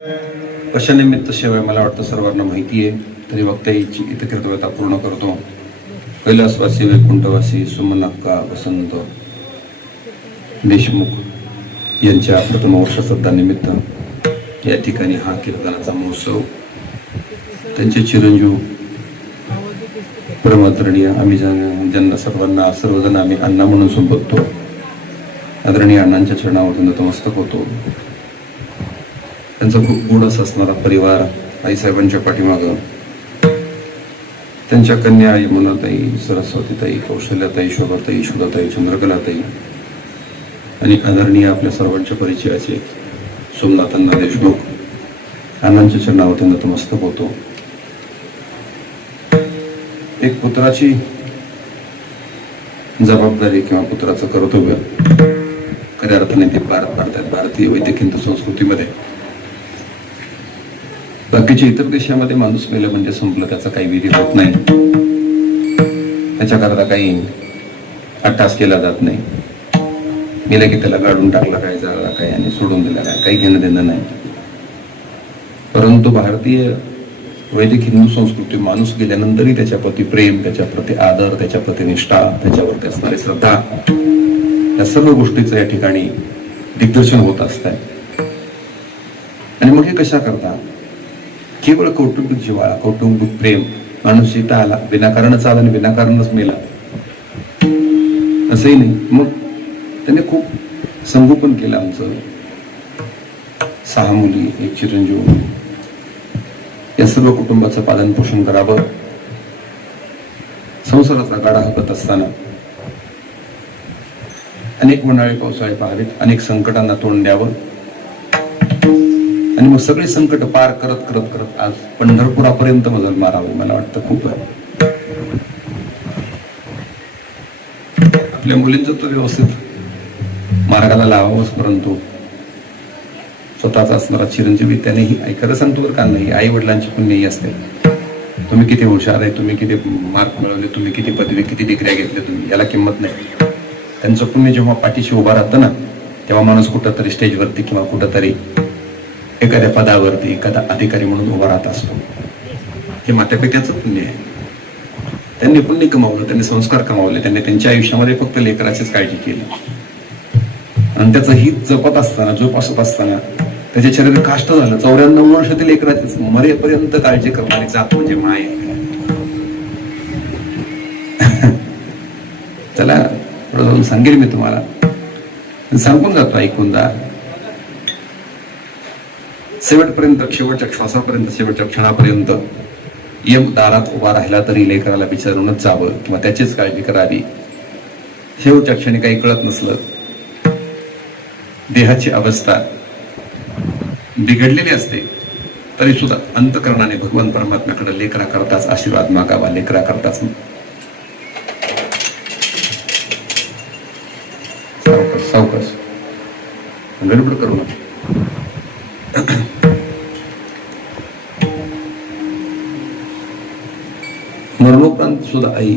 कशानिमित्त सेवा मला वाटतं सर्वांना माहिती आहे, तरी वक्त्याची इथे कर्तव्यता पूर्ण करतो. कैलासवासी वैकुंठवासी सुमन अक्का वसंत देशमुख यांच्या प्रथम वर्ष श्राद्धानिमित्त या ठिकाणी हा कीर्तनाचा महोत्सव, त्यांचे चिरंजीव परमादरणीय आम्ही ज्यांना सर्वजण आम्ही अण्णा म्हणून संबोधतो, आदरणीय अण्णांच्या चरणावरून नतमस्तक होतो. त्यांचा खूप गुण असणारा परिवार, आईसाहेबांच्या पाठीमागं त्यांच्या कन्या यमुनाताई, सरस्वतीताई, कौशल्याताई, शोभाताई, शोधाताई, चंद्रकलाताई आणि आदरणीय आपल्या सर्वांच्या परिचयाचे सोमनाथांना देशमुख अण्णांच्या चरणावरती नतमस्तक होतो. एक पुत्राची जबाबदारी किंवा पुत्राचं कर्तव्य खऱ्या अर्थाने ते पार पाडतात भारतीय वैदिक हिंदू संस्कृतीमध्ये. बाकीच्या इतर देशामध्ये माणूस मेलं म्हणजे संपलं, त्याचा काही विधी होत नाही, त्याच्याकरता काही अट्टास केला जात नाही. मेलं की त्याला गाडून टाकला काय, जाळला काय आणि सोडून दिला काय, काही घेणं देणं नाही. परंतु भारतीय वैदिक हिंदू संस्कृती माणूस गेल्यानंतरही त्याच्याप्रती प्रेम, त्याच्याप्रती आदर, त्याच्याप्रती निष्ठा, त्याच्यावरती असणारी श्रद्धा, या सर्व गोष्टीचं या ठिकाणी दिग्दर्शन होत असतंय. आणि मग हे कशा करता? केवळ कौटुंबिक जिव्हाळा, कौटुंबिक प्रेम, माणूस इथं आला विनाकारणच आला आणि विनाकारणच मेला असंही नाही. मग त्याने खूप संगोपन केलं आमचं. 6 मुली, 1 चिरंजीव, या सर्व कुटुंबाचं पालन पोषण करावं. संसाराचा गाडा हकत असताना अनेक उन्हाळे पावसाळे पाहावेत, अनेक संकटांना तोंड द्यावं आणि मग सगळे संकट पार करत करत करत आज पंढरपुरापर्यंत मजल मारावं. मला वाटतं खूप आपल्या मुलींचं तर व्यवस्थित मार्गाला लावावंच, परंतु स्वतःचा असणारा चिरंजीवी त्यानेही, खरं सांगतो बरं का, नाही आई वडिलांची पुण्यही असते. तुम्ही किती हुशार आहे, तुम्ही किती मार्क मिळवले, तुम्ही किती पदवी, किती डिग्र्या घेतल्या, तुम्ही याला किंमत नाही. त्यांचं पुण्य जेव्हा पाठीशी उभा राहतं ना, तेव्हा माणूस कुठंतरी स्टेजवरती किंवा कुठंतरी एखाद्या पदावरती एखादा अधिकारी म्हणून उभा राहत असतो. हे माता पित्याचं पुण्य आहे. त्यांनी पुण्य कमावलं, त्यांनी संस्कार कमावले, त्यांनी त्यांच्या आयुष्यामध्ये फक्त लेकराचीच काळजी केली आणि त्याचं हित जपत असताना, जोपासत असताना त्याच्या शरीर काष्ट झालं. 94 वर्ष ते लेकराचीच मरेपर्यंत काळजी करणारी जात म्हणजे माय. चला थोडं जाऊन सांगेल मी तुम्हाला, सांगून जातो, ऐकून जा. शेवटपर्यंत, शेवटच्या श्वासापर्यंत, शेवटच्या क्षणापर्यंत यम दारात उभा राहिला तरी लेकराला विचारूनच जावं किंवा त्याचीच काळजी करावी. शेवटच्या क्षणी काही कळत नसलं, देहाची अवस्था बिघडलेली असते तरी सुद्धा अंतकरणाने भगवान परमात्म्याकडे लेकरा करताच आशीर्वाद मागावा, लेकरा करताच. सावकाश गडबड करू नका. मरणोपरांत सुद्धा आई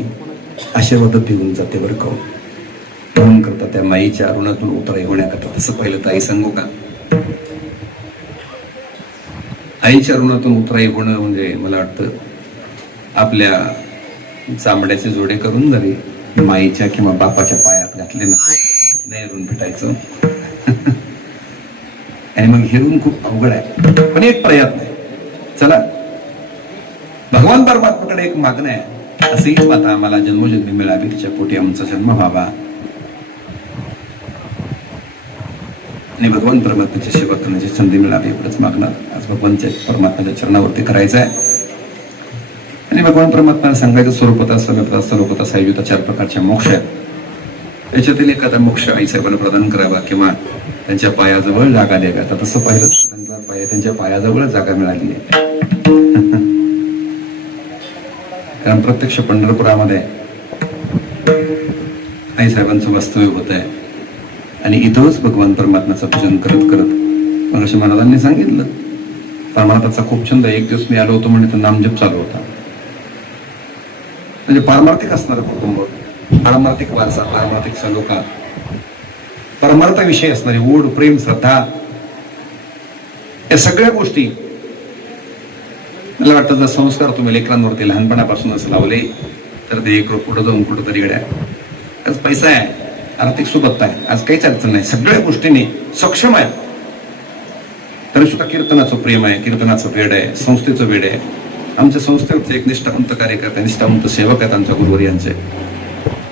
आशीर्वाद देऊन जाते बरं का. म्हणून करता त्या माईच्या अरुणातून उतराई होण्याकरता. तसं पाहिलं तर आई सांगू का, आईच्या अरुणातून उतराई होणं म्हणजे मला वाटतं आपल्या चामड्याचे जोडे करून जरी माईच्या किंवा बापाच्या पायात घातले ना, नाही ऋण भेटायचं. आणि मग हे ऋण खूप अवघड आहे, पण एक प्रयत्न आहे. चला, भगवान परमात्म्याकडे एक मागणं आहे, असंही आता आम्हाला जन्मोजन्मी मिळावी, तिच्या पोटी आमचा जन्म व्हावा आणि भगवान परमात्म्याची सेवा करण्याची संधी मिळावी, एवढंच मागणार आज भगवानच्या परमात्म्याच्या चरणावरती करायचं आहे. आणि भगवान परमात्म्याला सांगायचं स्वरूपता, स्वरूपता, स्वरूपता, सायुता 4 प्रकारच्या मोक्ष आहेत. त्याच्यातील एखादा मोक्ष आई साहेबांना प्रदान करावा किंवा त्यांच्या पायाजवळ जागा द्यावी. आता तसं पाहिलं, त्यांच्या पायाजवळ जागा मिळाली आहे. कारण प्रत्यक्ष पंढरपुरामध्ये आई साहेबांचं वास्तव्य होत आहे आणि इथंच भगवान परमात्म्याचं पूजन करत करत मग अशा महाराजांनी सांगितलं, परमार्थाचा खूप छंद. एक दिवस मी आलो होतो म्हणजे तो नामजप चालू होता. म्हणजे पारमार्थिक असणारं कुटुंब, पारमार्थिक वारसा, पारमार्थिक सलोखा, परमार्थाविषयी असणारी ओढ, प्रेम, श्रद्धा, या सगळ्या गोष्टी मला वाटतं जर संस्कार तुम्ही लेकरांवरती लहानपणापासूनच लावले तर ते एक कुठं जाऊन कुठं तरी गड्या. आज पैसा आहे, आर्थिक सुबत्ता आहे, आज काहीच अडचण नाही, सगळ्या गोष्टींनी सक्षम आहे. तरी सुद्धा कीर्तनाचं प्रेम आहे, कीर्तनाचं वेड आहे, संस्थेचं वेड आहे. आमच्या संस्थेचे एक निष्ठावंत कार्यकर्ते, निष्ठावंत सेवक आहेत आमच्या गुरुवर यांचे.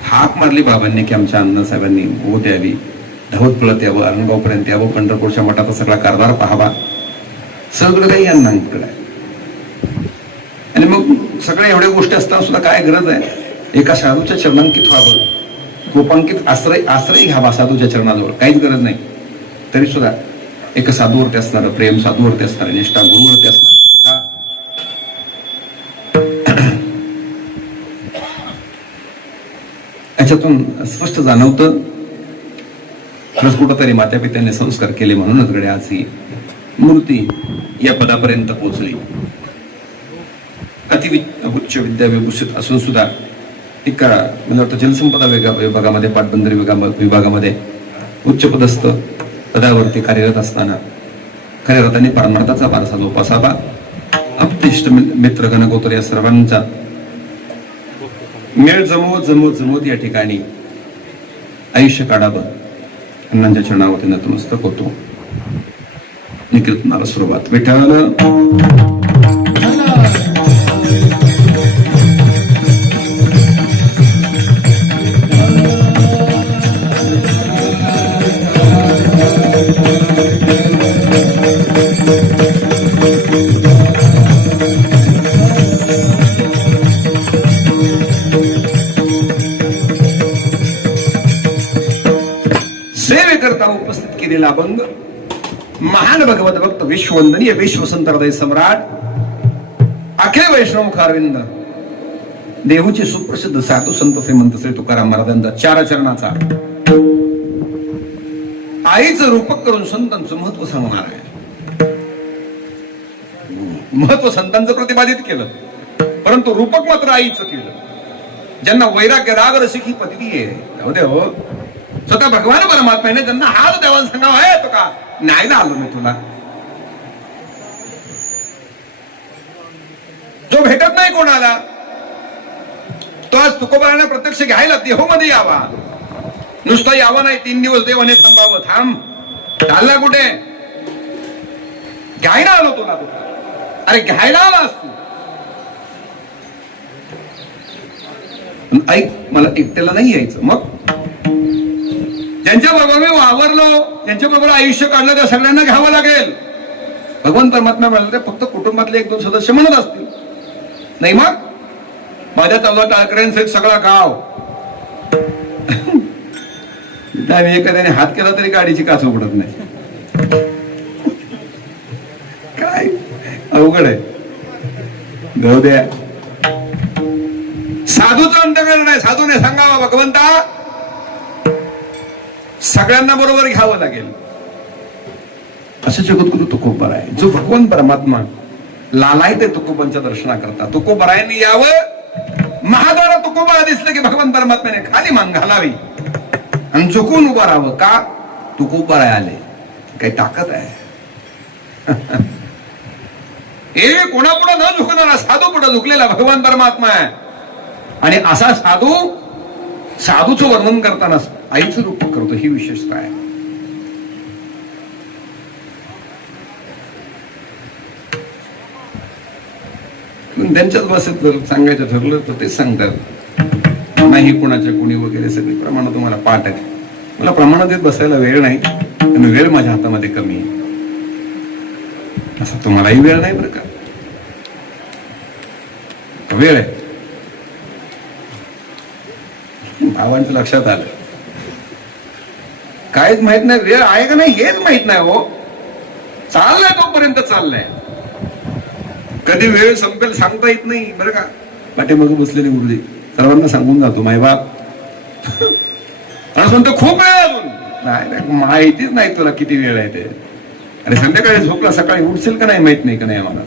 हाक मारली बाबांनी की आमच्या अण्णासाहेबांनी ओढ यावी, धावत पळत यावं, अरणगावपर्यंत यावं, पंढरपूरच्या मठाचा सगळा कारभार पाहावा. सगळं काही अण्णांकडे आहे. आणि मग सगळ्या एवढ्या गोष्टी असताना सुद्धा काय गरज आहे, एका साधूच्या चरणांकित व्हावं, कृपांकित आश्रय घ्यावा साधूच्या चरणाजवळ, काहीच गरज नाही. तरी सुद्धा एका साधूवरती असणारं प्रेम, साधूवरती असणारी निष्ठा, गुरुवरती असणारी श्रद्धा, याच्यातून स्पष्ट जाणवतं खरंच कुठंतरी माता पित्याने संस्कार केले म्हणूनच गडे आज ही मूर्ती या पदापर्यंत पोहोचली. अति उच्च विद्या विभूषित असून सुद्धा एका मला वाटतं जलसंपदा विभागामध्ये, पाटबंधारे विभागामध्ये उच्च पदस्थ पदावरती कार्यरत असताना खऱ्या अर्थाने परमार्थाचा वारसा जोपासावा. आपतिष्ट मित्र गणगोत्र या सर्वांचा मेळ जमवत या ठिकाणी आयुष्य काढावं. अण्णांच्या चरणावरती नतमस्तक होतो. कीर्तनाला सुरुवात. विठ्ठल सेवेकरता उपस्थित केलेला अभंग महान भगवत भक्त विश्ववंदनीय विश्वसंत हृदय सम्राट अखिल वैष्णव मुखारविंद देहूचे सुप्रसिद्ध साधू संत श्रीमंत श्री तुकाराम महाराजांचा चार चरणाचा आईचं रूपक करून संतांचं महत्व सांगणार आहे. महत्व संतांचं प्रतिपादित केलं, परंतु रूपक मात्र आईचं केलं. ज्यांना वैराग्य राग रसिकी पद्धती आहे हो, स्वतः भगवान परमात्म्याने त्यांना हात देवाला सांगावं, आहे तो का नाही ना आलो मी तुला. जो भेटत नाही कोणाला तो आज तुकोबाराने प्रत्यक्ष घ्यायला देहोमध्ये यावा. नुसतं यावं नाही, 3 दिवस देवाने थांबावं. थांब, चालला कुठे? घ्यायला आलो तुला. अरे घ्यायला आला असतो. ऐक, मला एकट्याला नाही यायचं. मग ज्यांच्या बरोबर मी वावरलो, ज्यांच्या बरोबर आयुष्य काढलं, त्या सगळ्यांना घ्यावं लागेल. भगवान परमात्मा म्हणलं ते फक्त कुटुंबातले 1-2 सदस्य म्हणत असतील. नाही मग माझ्या चालला टाळकऱ्यांसहित सगळा गाव. एखाद्याने हात केला तरी गाडीची काच उघडत नाही. काय अवघड आहे. जाऊ द्या. साधूचं अंतकरण आहे. साधूने सांगावा भगवंता सगळ्यांना बरोबर घ्यावं लागेल. असं जगद्गुरु तुकोबर आहे. जो भगवान परमात्मा लालाय ते तुकोबांच्या दर्शनाकरता तुकोबरायांनी यावं. महाद्वारा तुकोबा दिसलं की भगवान परमात्म्याने खाली मान घालावी आणि झुकून उभं राहावं. का? तुकोबराय आले. काही ताकद आहे. हे कोणापुढे न झुकणारा साधू पुढे झुकलेला भगवान परमात्मा आहे. आणि असा साधूचं वर्णन करताना आईचं रूप करतो. ही विशेषता आहे. त्यांच्याच भाषेत जर सांगायचं ठरलं तर तेच सांगतात, नाही कोणाच्या कोणी वगैरे सगळी प्रमाण तुम्हाला पाठ आहे. मला प्रमाणात देत बसायला वेळ नाही आणि वेळ माझ्या हातामध्ये कमी आहे. असं तुम्हालाही वेळ नाही बरं का. वेळ आहे. भावांचं लक्षात आलं. काहीच माहित नाही. वेळ आहे का नाही हेच माहित नाही हो. चाललाय तोपर्यंत चाललाय. कधी वेळ संपेल सांगता येत नाही बरं का. पाठीमागे बसलेले गुरुजी सर्वांना सांगून जातो मायबाप म्हणतो खूप वेळ अजून. नाही माहितीच नाही तुला किती वेळ आहे ते. अरे संध्याकाळी झोपला सकाळी उठशील का नाही माहित नाही का नाही आम्हाला.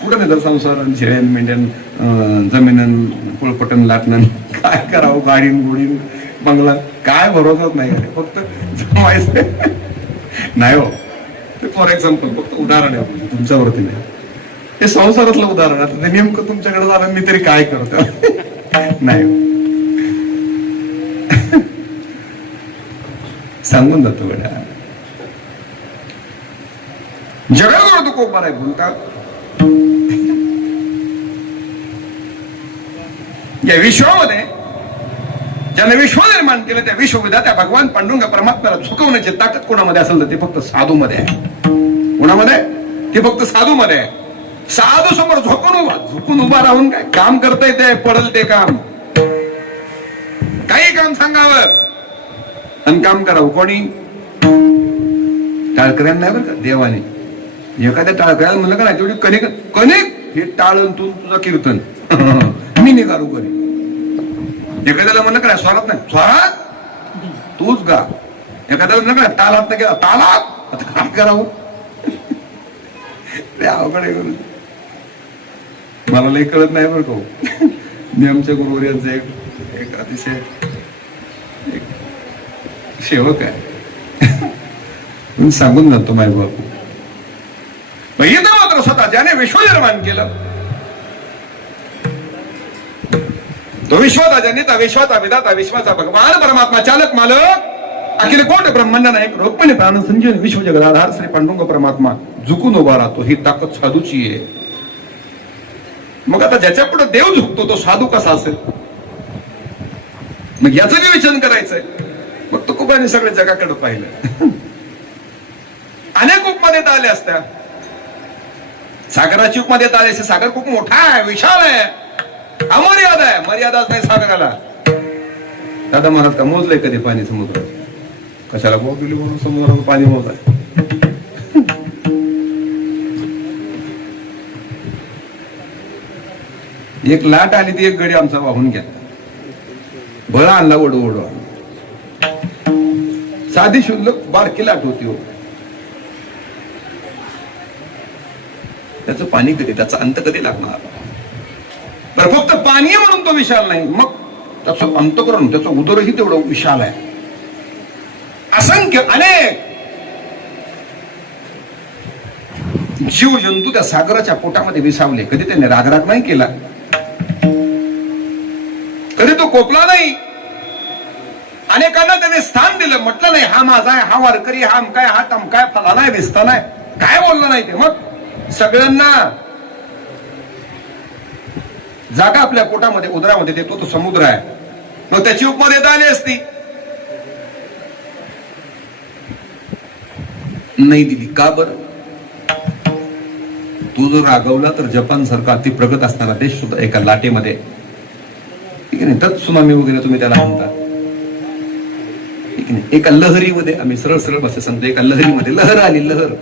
कुठं नाही तर संसार शेळ्यान मेंढ्यान जमीन पोळपटन लाटणं काय करावं. गाडीन गुडीन बंगला काय भरोसाच नाही. फक्त जमायचं नाही हो. फॉर एक्झाम्पल फक्त उदाहरण आहे आपलं, तुमच्यावरती नाही. हे संसारातलं उदाहरण. आता ते नेमकं तुमच्याकडे झालं मी तरी काय करतो नाही सांगून जातो गड्या. जगावर तू कोप आहे बोलता. या विश्वामध्ये ज्याने विश्व निर्माण केलं त्या विश्वविधात्या भगवान पांडुरंग परमात्म्याला झुकवण्याची ताकद कोणामध्ये असेल तर ते फक्त साधू मध्ये आहे. कोणामध्ये? ते फक्त साधू मध्ये आहे. साधू समोर झुकून उभा राहून काय काम करता येते? पडल ते काम, काही काम सांगावं आणि काम करावं. कोणी? टाळकऱ्यांना नाही बरं का, देवाने. एखाद्या टाळकऱ्याला म्हणलं का नाही तेवढी कणिक कणिक हे टाळून तू तुझं कीर्तन मी निघालू करी. एखाद्याला म्हणलं का नाही स्वरात नाही, स्वरात तूच गा. एखाद्याला म्हणलं का तालात नाही गेला, तालात आता काय करावं ते अवघड आहे. मला लई कळत नाही बरं का. मी आमच्या गुरुवर यांचं एक अतिशय सेवक आहे सांगून जातो माय बापू. इथं मात्र स्वतः ज्याने विश्व निर्माण केलं तो विश्वाचा जनिता, विश्वाचा विधाता, विश्वाचा भगवान परमात्मा, चालक मालक, अखिल कोट ब्रह्मांड नायक, रोपणे प्राण संजीवन, विश्व जगदाधार श्री पांडुरंग परमात्मा झुकून उभा राहतो. ही ताकद साधूची आहे. मग आता ज्याच्या पुढे देव झुकतो तो साधू कसा असेल? मग याचं विवेचन करायचंय. मग तो कुबाने सगळ्या जगाकडे पाहिलं. अनेक उपमध्ये आले असत्या. सागराची उपमध्ये आले असते. सागर खूप मोठा आहे, विशाल आहे, अमर्याद आहे. मर्यादाच नाही सागराला. दादा महाराज का मोजलंय कधी पाणी समुद्रात? कशाला भाऊ गेली म्हणून समुद्रात पाणी मोजाय. एक लाट आली ती एक गडी आमचा वाहून घेतला. बळ आणला ओढ ओढ. साधी शुल्लक बारकी लाट होती हो. त्याचं पाणी कधी, त्याचा अंत कधी लागणार? तर फक्त पाणी म्हणून तो विशाल नाही, मग त्याचं अंतकरण, त्याचं उदरही तेवढं विशाल आहे. असंख्य अनेक जीव जंतू त्या सागराच्या पोटामध्ये विसावले. कधी त्याने रागराग नाही केला, कधी तो कोपला नाही. अनेकांना त्याने स्थान दिलं. म्हटलं नाही हा माझा आहे, हा वारकरी, हा अमकाय, हा तमकाय, फलाना आहे, भिस्ताना आहे, काय बोललं नाही ते. मग सगळ्यांना जागा आपल्या पोटामध्ये उदरामध्ये देतो तो समुद्र आहे. मग त्याची उपमा देता आली असती, नाही दिली. का बरं? तू जर रागवला तर जपान सारखा अति प्रगत असणारा देश सुद्धा एका लाटेमध्ये, ठीक आहे, तत् सुनामी वगैरे तुम्ही त्याला म्हणता, ठीक आहे, एका लहरीमध्ये, आम्ही सरळ सरळ भाषा सांगतो, एका लहरीमध्ये लहर आली, लहर.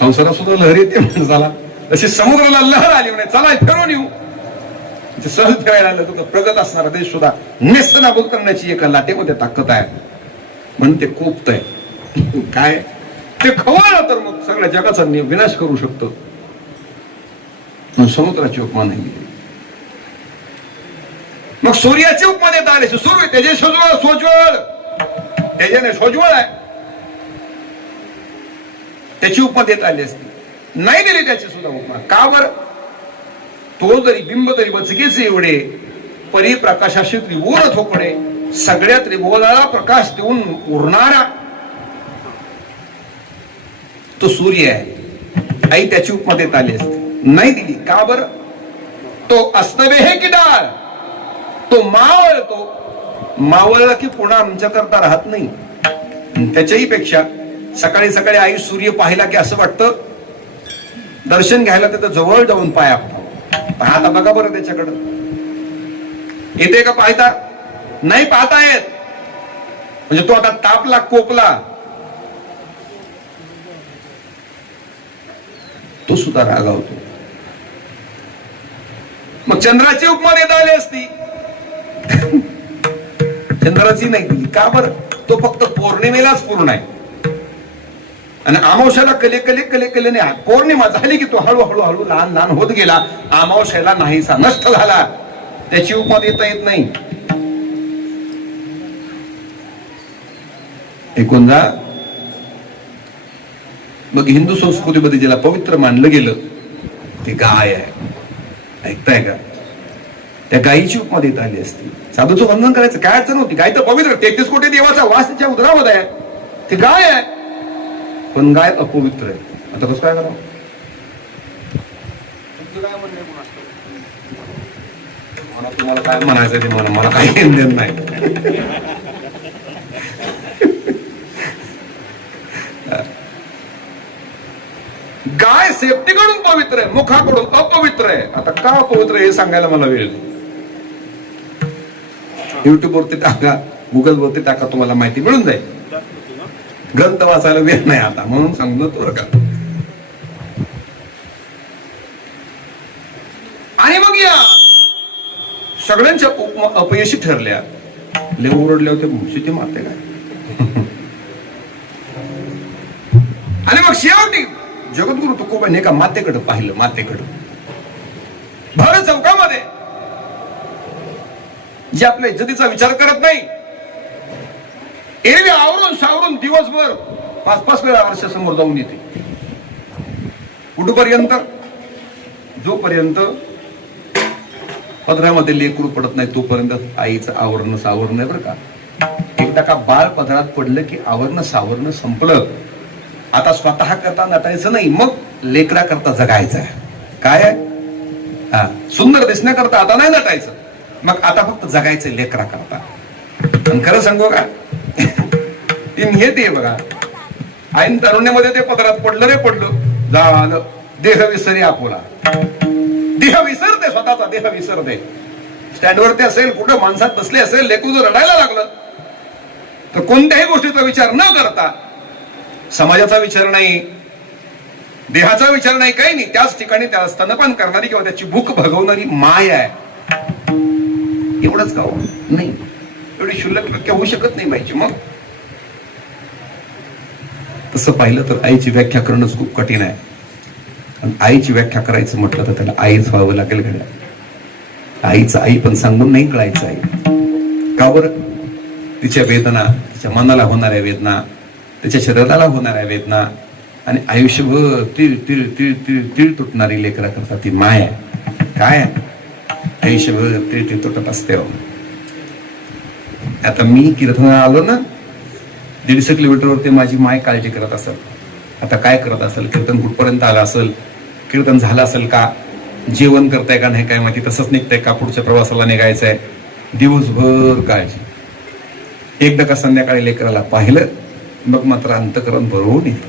संसारात सुद्धा लहर येते माणसाला, तशी समुद्राला लहर आली म्हणे चला फिरून येऊ. सहज फिरायला आलं. तुझा प्रगत असणारा देश सुद्धा नेस्तनाबूत करण्याची एका लाटेमध्ये ताकद आहे. म्हणून ते कोपतय. काय ते खवळलं तर मग सगळ्या जगाचा विनाश करू शकतो. समुद्राची उपमा नाही. मग सूर्याची उपमा देता आले. सूर्य तेजे सोज्वळ, तेजाने सोज्वळ आहे, त्याची उपमा देता आली असती. नाही दिली त्याची सुद्धा उपमा. का बर? तो जरी बिंब तरी बचकेचे एवढे, परिप्रकाशाशी त्रिभुवन थोपडे, सगळ्या त्रिभुवनाला प्रकाश देऊन उरणारा तो सूर्य आहे. आई त्याची उपमा देता आली असते, नाही दिली. का बर? तो अस्तवे हे की डाळ, तो मावळतो. मावळला की पुन्हा आमच्याकरता राहत नाही. त्याच्याही पेक्षा सकाळी सकाळी आई सूर्य पाहिला की असं वाटतं दर्शन घ्यायला तिथं जवळ जाऊन पाया. आता बघा बरं त्याच्याकडं येते का पाहता? नाही पाहता येत. म्हणजे तो आता तापला, कोपला, तो सुद्धा रागावतो. मग चंद्राची उपमा देता आली असती, चंद्राची नाही दिली. का बरं? तो फक्त पौर्णिमेलाच पूर्ण आहे. आणि अमावस्याला कले कले कले कले नाही. पौर्णिमा झाली की तो हळूहळू हळू लहान लहान होत गेला. अमावस्याला नाहीसा, नष्ट झाला. त्याची उपमा देता येत नाही. एकूण जा मग हिंदू संस्कृतीमध्ये ज्याला पवित्र मानलं गेलं ते गाय आहे. ऐकताय का? त्या गायीची उपमा देता आली असती. साधूचं वंदन करायचं काय अडचण होती? गाय तर पवित्र, 33 कोटी देवाचा वास तिच्या उदरामध्ये आहे, ते गाय आहे. पण गाय अपवित्र आहे. आता कसं काय करावं? तुम्हाला काय म्हणायचं ते म्हणा, मला काही घेणं नाही. गाय सेफ्टीकडून पवित्र आहे, मुखाकडून अपवित्र आहे. आता का अपवित्र हे सांगायला मला वेळ नाही. युट्यूब वरती टाका, गुगल वरती टाका, तुम्हाला माहिती मिळून जाईल. ग्रंथ वाचायला वेळ नाही आता, म्हणून सांगतो बरं का. आणि मग या सगळ्यांच्या उपमा अपयशी ठरल्या. लय ओरडले होते, शेती मारते काय. आणि मग शेवटी जगद्गुरु तुकोबांनी एका मातेकडे पाहिलं. मातेकडे भर चौकामध्ये जे आपल्या इज्जतीचा विचार करत नाही, एरवी आवरून सावरून दिवसभर 5-5 वेळा आरशासमोर जाऊन येते. कुठपर्यंत? जोपर्यंत पदरामध्ये लेकरू पडत नाही तोपर्यंत आईचं आवरण सावरण नाही. बरं का, एकदा का बाळ पदरात पडलं की आवरण सावरण संपलं. आता स्वतः करता नटायचं नाही, मग लेकरा करता जगायचं आहे. काय आहे? हा, सुंदर दिसण्याकरता आता नाही नटायचं, मग आता फक्त जगायचं लेकरा करता. आणि खरं सांगू का, हे ते बघा, ऐन तरुण्यामध्ये ते पदरात पडलं रे पडलं, झालं देह विसरी आपुला. देह विसरते, स्वतःचा देह विसरते. स्टँडवरती असेल, कुठं माणसात बसले असेल, लेकरू जर रडायला लागलं तर कोणत्याही गोष्टीचा विचार न करता, समाजाचा विचार नाही, देहाचा विचार नाही, काही नाही, त्याच ठिकाणी त्याला स्तनपान करणारी किंवा त्याची भूक भगवणारी माय आहे. एवढंच का नाही? एवढी क्षुल्लक व्याख्या होऊ शकत नाही माहिती. मग तसं पाहिलं तर आईची व्याख्या करणंच खूप कठीण आहे. आणि आईची व्याख्या करायचं म्हटलं तर त्याला आईच व्हावं लागेल. घड्या आईचं आई पण सांगून नाही कळायचं. आई का बरं? तिच्या वेदना, तिच्या मनाला होणाऱ्या वेदना, त्याच्या शरीराला होणाऱ्या वेदना, आणि आयुष्यभर तीळ तीळ तीळ तीळ तीळ तुटणारी लेकरा करता ती माय आहे. काय आयुष्यभर तीळ तीळ तुटत असते. आता मी कीर्तनाला आलो ना, 150 किलोमीटरवरती माझी माय काळजी करत असेल. आता काय करत असेल? कीर्तन कुठपर्यंत आलं असेल, कीर्तन झालं असेल का, जेवण करताय का नाही काय माहिती, तसंच निघतंय का, पुढच्या प्रवासाला निघायचंय. दिवसभर काळजी. एकदा का संध्याकाळी लेकराला पाहिलं, मग मात्र अंतकरण भरवून येतं.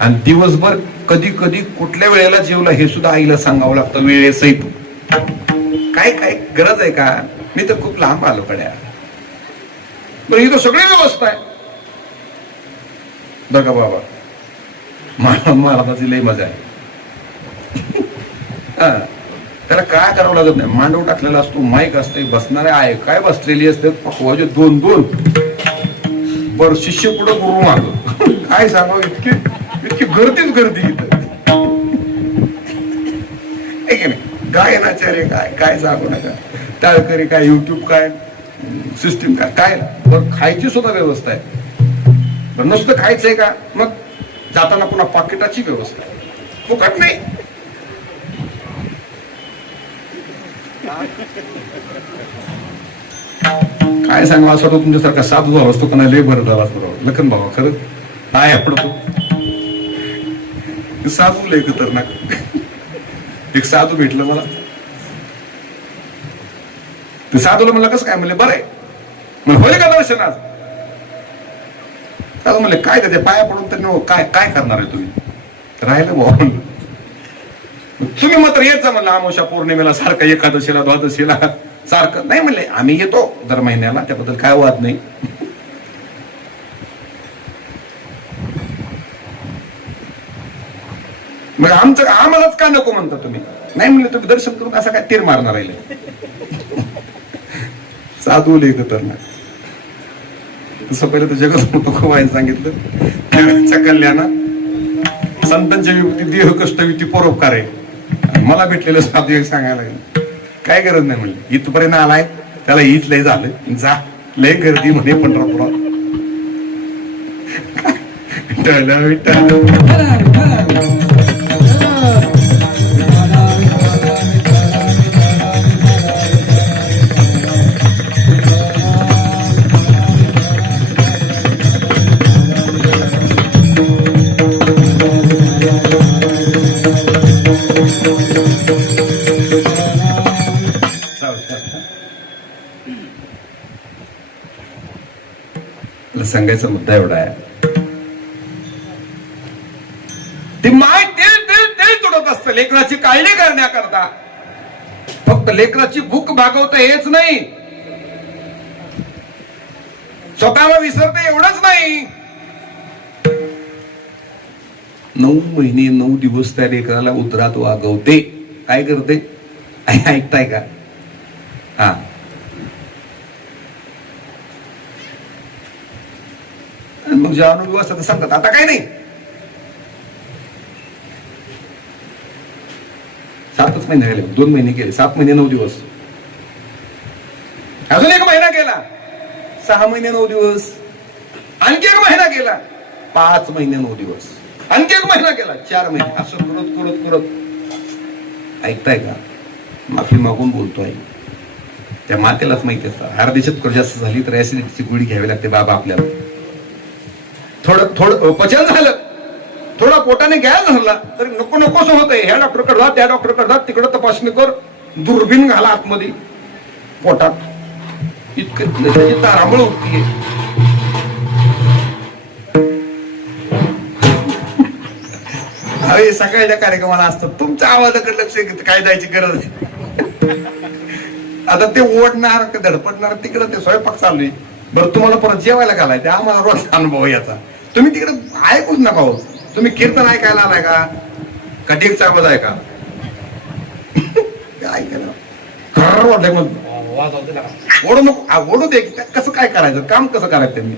आणि दिवसभर कधी कधी कुठल्या वेळेला जेवला हे सुद्धा आईला सांगावं लागतं वेळेसहित. काय काय गरज आहे का? मी तर खूप लांब आलो कड्या. बरं, ही तर सगळी व्यवस्था आहे बघा बाबा. मला माझी लई मजा आहे. त्याला काय करावं लागत नाही. मांडव टाकलेला असतो, माईक असते, बसणारे आहे काय बसलेली असते, पकवाचे 2-2 बर, शिष्य पुढं गुरु माग. काय सांगावं, इतकी गर्दीच गर्दी इथं. काय नाचारे, काय काय सांगू नका. टाळकरी काय, युट्यूब काय, सिस्टीम काय, काय बरं. खायची सुद्धा व्यवस्था आहे. नुसतं खायचंय का, मग जाताना पुन्हा पाकिटाची व्यवस्था आहे. फुकट नाही. काय सांगू, असं वाटतं तुमच्यासारखा साधू भाव असतो का नाही, लय बरं झाला बरोबर. लखन भावा खरं काय आवडतो साधू, लय खतरनाक. एक साधू भेटलं मला. ते साधूला म्हणलं कसं काय, म्हणले बरं आहे. म्हणजे होईल का दर्शन आज? साधू म्हणले काय त्याच्या पाया पडून तर काय काय करणार आहे तुम्ही? राहिलं भाऊ. तुम्ही मात्र येत जा म्हणलं अमावस्या पौर्णिमेला, सारखं एकादशीला द्वादशीला सारखं. नाही म्हणले आम्ही येतो दर महिन्याला, त्याबद्दल काय वाद नाही. मग आम्हालाच का नको म्हणता तुम्ही? नाही म्हणले तुम्ही दर्शन करून असं काय तीर मारणार राहिले. साधू लय खतरनाक. तसं पहिलं तर जगत तुकोबांनी सांगितलं, देवाच्या कल्याणात संतांच्या विभूती देह कष्ट विती परोपकार आहे. मला भेटलेलं साधू एक सांगायला लागलं, काय गरज नाही म्हणले, इथपर्यंत आलाय त्याला हीच लय झालं, जा लय गर्दी म्हणे पंढरपुरात. विठ्ठल विठ्ठल सांगायचा मुद्दा एवढा आहे, ती माय तेल तुडत असतं लेकराची काळजी करण्याकरता. फक्त लेकराची भूक भागवतं हेच नाही, स्वतःला विसरते एवढंच नाही. 9 महिने 9 दिवस त्या लेकराला उदरात वागवते. काय करते ऐकताय का? हा, मग ज्या अनुभव असतात सांगतात आता काय नाही. 7च महिने गेले, 2 महिने गेले, 7 महिने 9 दिवस, अजून 1 महिना गेला, 6 महिने 9 दिवस, आणखी 1 महिना गेला, 5 महिने 9 दिवस, आणखी 1 महिना गेला, 4 महिने, असं करत करत करत. ऐकताय का? माफी मागून बोलतोय. त्या मातेलाच माहिती असतं, अर्धी चक्कर जास्त झाली तर ऍसिडिटीची गोळी घ्यावी लागते बाबा आपल्याला. थोडं थोडं पचन झालं, थोडा पोटाने गॅस झाला तरी नको नकोस होतंय. ह्या डॉक्टरकडे जा, त्या डॉक्टरकडे जा, तिकडे तपासणी कर, दुर्बीण घाला आतमध्ये पोटात, इतकं त्याची तारांबळ उठतीये. अरे सकाळच्या कार्यक्रमाला असतात, तुमच्या आवाजाकडे लक्ष काय जायची गरज नाही. आता ते ओढणार धडपडणार तिकडे ते स्वयंपाक चालू आहे. बरं तुम्हाला परत जेवायला घालायचं, आम्हाला रोज अनुभव याचा. तुम्ही तिकडे ऐकूच नका हो. तुम्ही कीर्तन ऐकायला आलाय का ढेकचा आवाज आहे का? ऐकायला खरं वाटलंय मग ओढू नको, ओढू दे. कसं काय करायचं, काम कसं करायचं त्यांनी.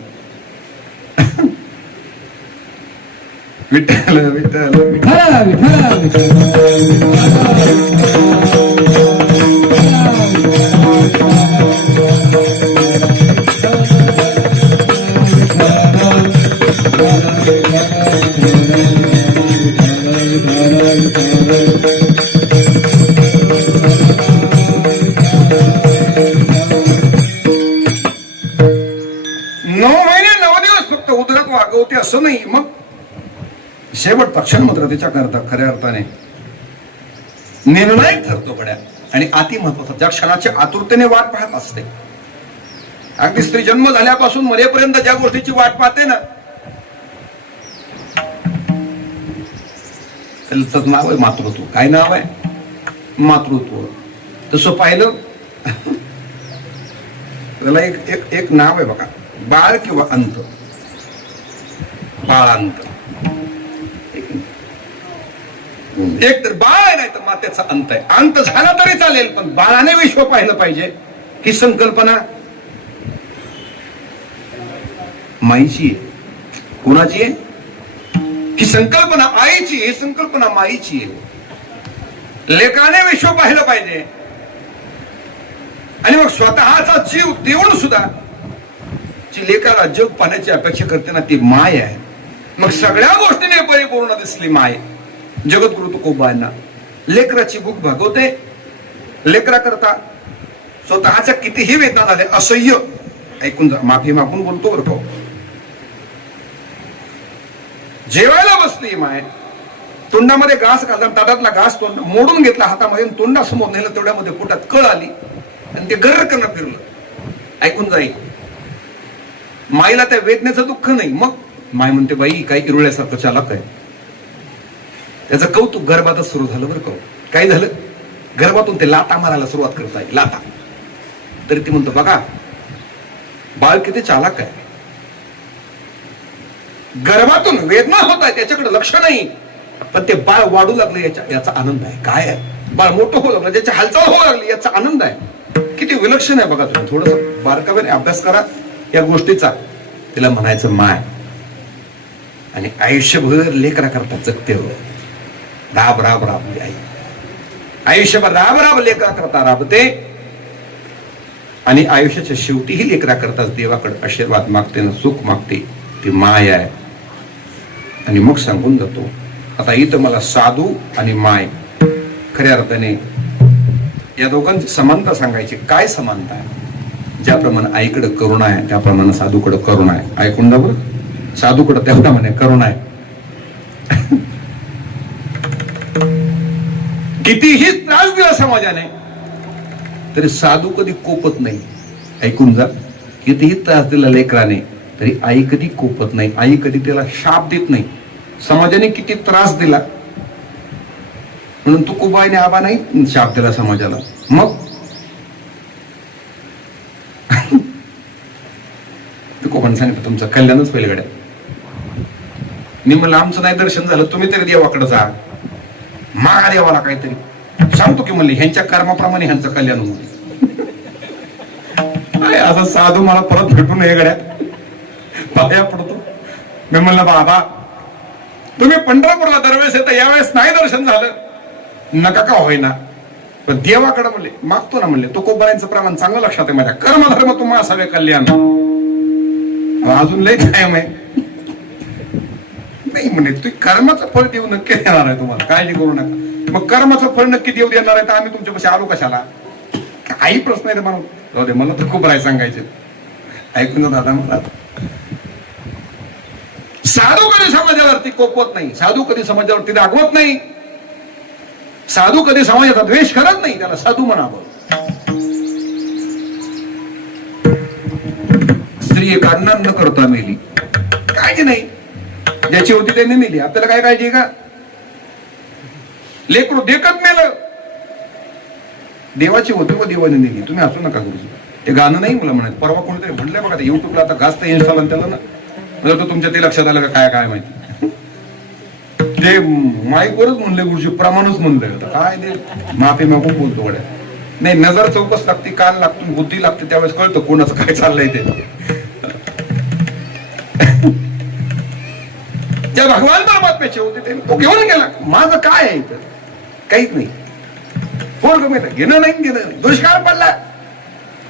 विठ्ठल विठ्ठल वागवते असं नाही. मग शेवटचा क्षणमात्र तिच्या करता खऱ्या अर्थाने निर्णायक ठरतो गड्या. आणि अति महत्वाचा, ज्या क्षणाची आतुरतेने वाट पाहत असते, अगदी स्त्री जन्म झाल्यापासून मरेपर्यंत ज्या गोष्टीची वाट पाहते ना, त्याचं नाव आहे मातृत्व. काय नाव आहे? मातृत्व. तसं पाहिलं त्याला एक नाव आहे बघा, बाळ किंवा अंत. बाळांत, एक तर बाळ आहे, नाही तर मातेचा अंत आहे. अंत झाला तरी चालेल, पण बाळाने विश्व पाहिलं पाहिजे. ही संकल्पना माईची आहे. कुणाची आहे ही संकल्पना? आईची. ही संकल्पना माईची आहे. लेकराने विश्व पाहिलं पाहिजे. आणि मग स्वतःचा जीव देऊन सुद्धा जी लेकाला जग पाहण्याची अपेक्षा करते ना, ती माय आहे. मग सगळ्या गोष्टीने परिपूर्ण दिसली माय. जगद्गुरु तुकोबांना लेकराची भूक भागवते. लेकरा करता स्वतःच्या कितीही वेदना झाले, असह्य, ऐकून जा, माफी मागून बोलतो बरं का. जेवायला बसली माय, तोंडामध्ये घास घालता, ताटातला घास तोंड मोडून घेतला हातामध्ये, तोंडासमोर नेलं, तेवढ्यामध्ये पोटात कळ आली आणि ते गर्र करणं फिरलं. ऐकून जाई, माईला त्या वेदनेचं दुःख नाही. मग माय म्हणते, बाई काही इरुळ्यासारखं चालक आहे. त्याचं कौतुक गर्भातच सुरू झालं बरं का. काय झालं? गर्भातून ते लाता मारायला सुरुवात करताय, लाता. तरी ती म्हणतो, बघा बाळ किती चालाक आहे. गर्भातून वेदना होत आहे, त्याच्याकडे लक्ष नाही, पण ते बाळ वाढू लागलं याचा आनंद आहे. काय आहे? बाळ मोठं होऊ लागलं, त्याची हालचाल होऊ लागली, याचा आनंद आहे. किती विलक्षण आहे बघा. तुम्ही थोडस बारकाव्याने अभ्यास करा या गोष्टीचा. तिला म्हणायचं माय. आणि आयुष्यभर लेकरा करता जगते हो. राब राब राबते आई. आयुष्यभर राब राब लेकरा करता राबते. आणि आयुष्याच्या शेवटीही लेकरा करताच देवाकडे आशीर्वाद मागते ना, सुख मागते. ती माय आहे. आणि मग सांगून जातो. आता इथं मला साधू आणि माय खऱ्या अर्थाने या दोघांची समानता सांगायची. काय समानता आहे? ज्याप्रमाणे आईकडे करुणा आहे त्याप्रमाणे साधूकडे करुणा आहे. ऐकून जा बरं, साधूकडे त्याप्रमाणे करुणा आहे. कितीही त्रास दिला समाजाने तरी साधू कधी कोपत नाही. ऐकून जा, कितीही त्रास दिला लेकराने तरी आई कधी कोपत नाही. आई कधी त्याला शाप देत नाही. समाजाने किती त्रास दिला म्हणून तू कुबाईने आबा नाही शाप दिला समाजाला. मग कोण सांगितलं तुमचं कल्याणच होईल गड्या. मी म्हणलं आमचं नाही दर्शन झालं, तुम्ही तरी देवाकडे जा, मागा देवाला काहीतरी सांगतो की म्हणले ह्यांच्या कर्माप्रमाणे ह्यांचं कल्याण होईल. असं साधू मला परत भेटून हे गड्या पाया पडतो. मी म्हणलं बाबा तुम्ही पंढरपूरला दरवेळेस येता, यावेळेस नाही दर्शन झालं, नका का होईना पण देवाकडे म्हणले मागतो ना. म्हणले तुकोबारांचं प्रमाण चांगलं लक्षात आहे माझ्या. कर्मधर्म तुम्हा असावे कल्याण. अजून लय कायम आहे नाही म्हणे. तू कर्माचं फळ देऊ नक्की देणार आहे तुम्हाला, काळजी करू नका. मग कर्माचं फळ नक्की देऊ देणार आहे तर आम्ही तुमच्यापाशी आलो कशाला? काही प्रश्न आहे मला. जाऊ दे, मला तर खूप राय सांगायचे. ऐकून जा दादा, मला साधू कधी समाजावरती कोपवत नाही. साधू कधी समाजावरती रागवत नाही. साधू कधी समाजाचा द्वेष करत नाही. त्याला साधू म्हणावं. स्त्री एक अण्णा न करता मेली, काळजी नाही. ज्याची होती त्यांनी नेली, आपल्याला काय काळजी आहे का? लेकरू देखत नेलं, देवाची होती व देवाने नेली. तुम्ही असू नका गुरुजी. ते गाणं नाही मला म्हणायचं. परवा कोणीतरी म्हणलंय बघा, युट्यूबला आता गाजत इन्स्टॉल त्याला ना, तर तुमच्या ते लक्षात आलं का काय काय माहिती. ते माईकवरच म्हणले गुरुजी, प्रमाणच म्हणलंय. आता काय ते माफी मागून बोलतो गड्या. नाही, नजर चौकस लागते, कान लागतो, बुद्धी लागते, त्यावेळेस कळतं कोणाचं काय चाललंय ते. त्या भगवान परमात्म्याचे होते ते तो घेऊन गेला. माझं काय आहे इथं? काहीच नाही. पोरग माहिती घेणं नाही घेणं. दुष्काळ पडला,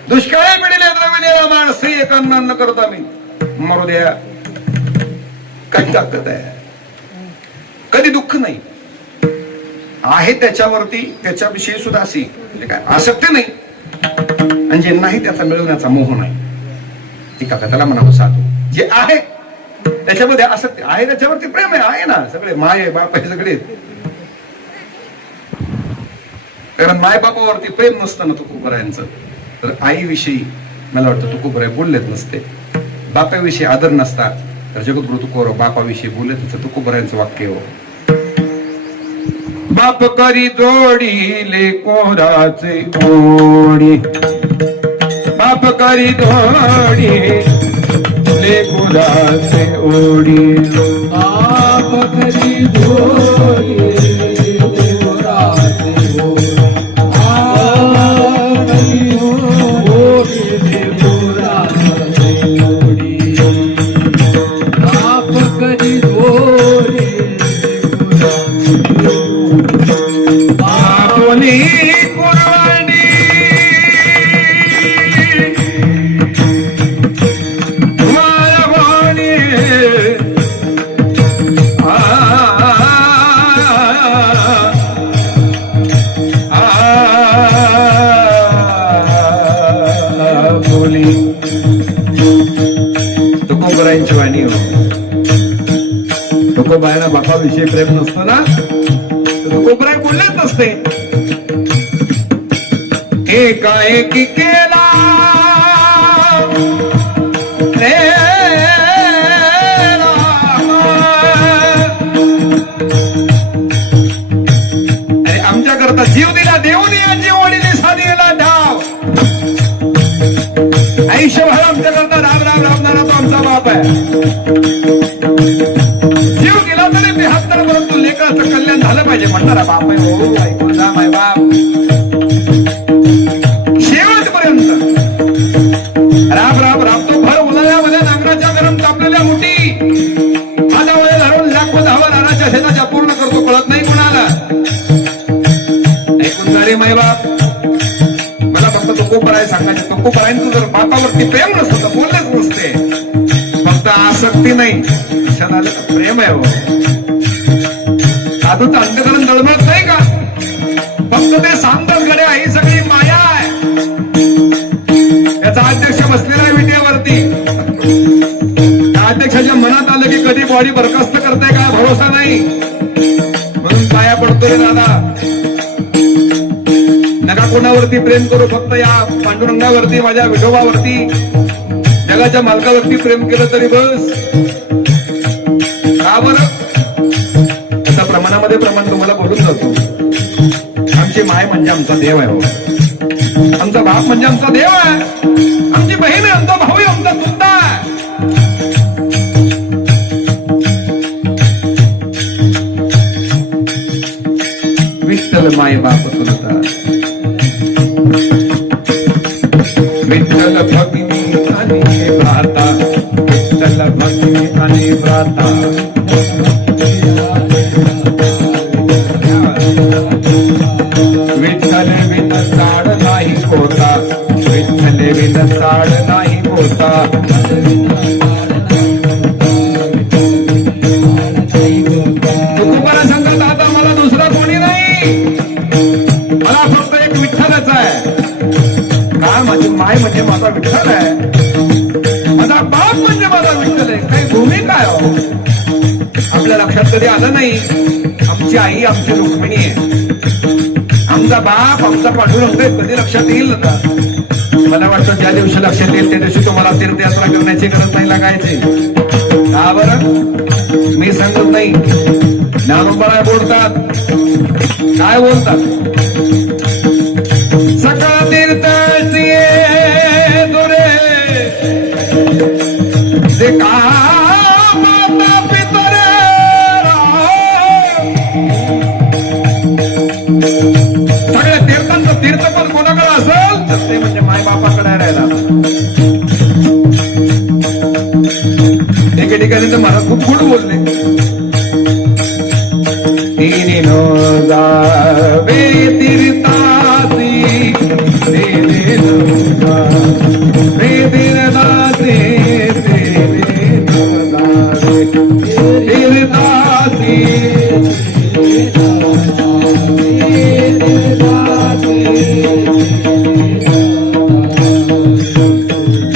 दुष्काळ पिढीला द्रविलेला माणस एक अन्न करतो आम्ही. मरू द्या, काही ताकद आहे. कधी दुःख नाही आहे त्याच्यावरती, त्याच्याविषयी सुद्धा अशी म्हणजे काय आसक्ती नाही. आणि जे नाही त्याचा मिळवण्याचा मोह नाही. ठीक आहे, त्याला म्हणावं साधू. जे आहे त्याच्यामध्ये आसक्ती आहे, त्याच्यावरती प्रेम आहे ना. सगळे माय बाप आहे सगळे. कारण माय बापावरती प्रेम नसतं ना तुकोबारायांचं, तर आईविषयी मला वाटतं तुकोबाराय बोललेच नसते. बापाविषयी आदर नसता तर जगद्गुरु तुकोबाराय बापाविषयी बोलले. त्याचं तुकोबारायांचं वाक्य हो, बाप करी जोडी लेकोराचे ओढी, बाप करी जोडी लेकोराचे ओढी, बाप करी जोडी लेकोराचे ओढी, बाप करी जोडी लेकोराचे ओढी, बाप करी जोडी आपली कुरवाडी मालवाडी बोली तुकोबारायांची वाणी हो. तुकोबारायांना बापाविषयी प्रेम नसतं ना, तुकोबाराय बोललेच नसते. एकाएकी केला अरे आमच्या करता जीव दिला देऊ दिया, जीवडीने साधीला डाव. आयुष्यभर आमच्या करता राम राम रामणारा तो आमचा बाप आहे. जीव गेला तरी बेहत्तर, परंतु लेकराचं कल्याण झालं पाहिजे म्हणणारा बाप आहे. हो, ऐकून जा माय बाप. शेवटपर्यंत राम राम राबतो. भर उन्हाळ्यामध्ये नांगराच्या गरम तापलेल्या मुठी माझा वय धरून लाखो धावा रानाच्या शेताच्या पूर्ण करतो, कळत नाही कोणाला. ऐकून जा रे माय बाप. मला फक्त तुकोबाराय सांगायचं, तुकोबारायांचं जर बापावरती प्रेम नसतं तर बोललेच नसते. फक्त आसक्ती नाही, लक्षात आलं का? प्रेम आहे हो. साधूचं अंतकरण दळमळत नाही का? फक्त ते सांगतात गड्या ही सगळी माया आहे. याचा अध्यक्ष बसलेला आहे विटेवरती. त्या अध्यक्षाच्या मनात आलं की कधी बॉडी बरखास्त करताय का भरोसा नाही, म्हणून पाया पडतोय दादा. नका कोणावरती प्रेम करू, फक्त या पांडुरंगावरती, माझ्या विठोबावरती, जगाच्या मालकावरती प्रेम केलं तरी बस. का बरं? आता प्रमाणामध्ये प्रमाण तुम्हाला बोलून जातो. आमची माय म्हणजे आमचा देव आहे हो. आमचा बाप म्हणजे आमचा देव आहे. आमची बहीण आहे, आमचा भाऊ आहे, आमचा चुलता आहे. विठ्ठल माय बाप चुलता. विठ्ठल भगिनी आणि भ्राता, विठ्ठल भगिनी आणि भ्राता. विठ्ठल विन साड नाही होता, विठ्ठल विन साड नाही होता. तुम्हाला सांगत आता मला दुसरा कोणी नाही, मला फक्त एक विठ्ठलच आहे. का? माझी माय म्हणजे माझा विठ्ठल आहे, माझा बाप म्हणजे माझा विठ्ठल आहे. काही भूमिका आहे हो. आपल्या लक्षात कधी आलं नाही आमची आई आमची रुक्मिणी आहे, आमचा बाप आमचा पांडुरंग आहे. कधी लक्षात येईल ना? मला वाटतं ज्या दिवशी लक्षात येईल त्या दिवशी तुम्हाला तीर्थयात्रा करण्याची गरज नाही लागायची. का बरं? मी सांगत नाही, ज्ञानोबा बोलतात. काय बोलतात? सकळ तीर्थाची दुरे जे का माता पितरे सगळ्या तीर्थांचं तीर्थपण कोणाकडे असेल तर ते म्हणजे मायबापाकडे राहिला. एके ठिकाणी तर मला खूप गोड बोलले. तिने नो जावे तीर्थासी, तिने नो जावे तीर्थासी, तिने नो जावे तीर्थासी.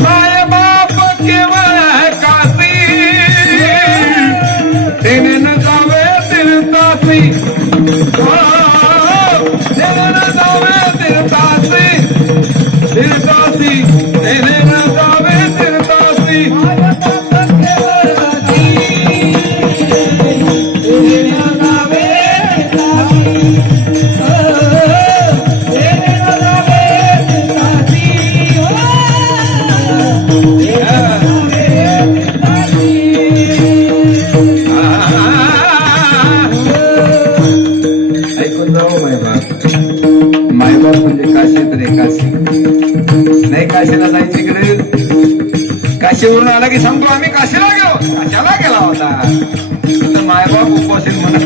माय बाप केवळ काशी, तिने न जावे तीर्थासी. तिने न जावे तीर्थासी, तीर्थासी. तिने न जावे तीर्थासी. ऐकून जाऊ मायबाप. मायबाप म्हणजे काशीत रे, काशी नाही. काशीला जायची गरज. काशीवरून आला की सांगतो आम्ही काशीला गेलो. कशाला गेला होता? मायबाप उपवासीन म्हणत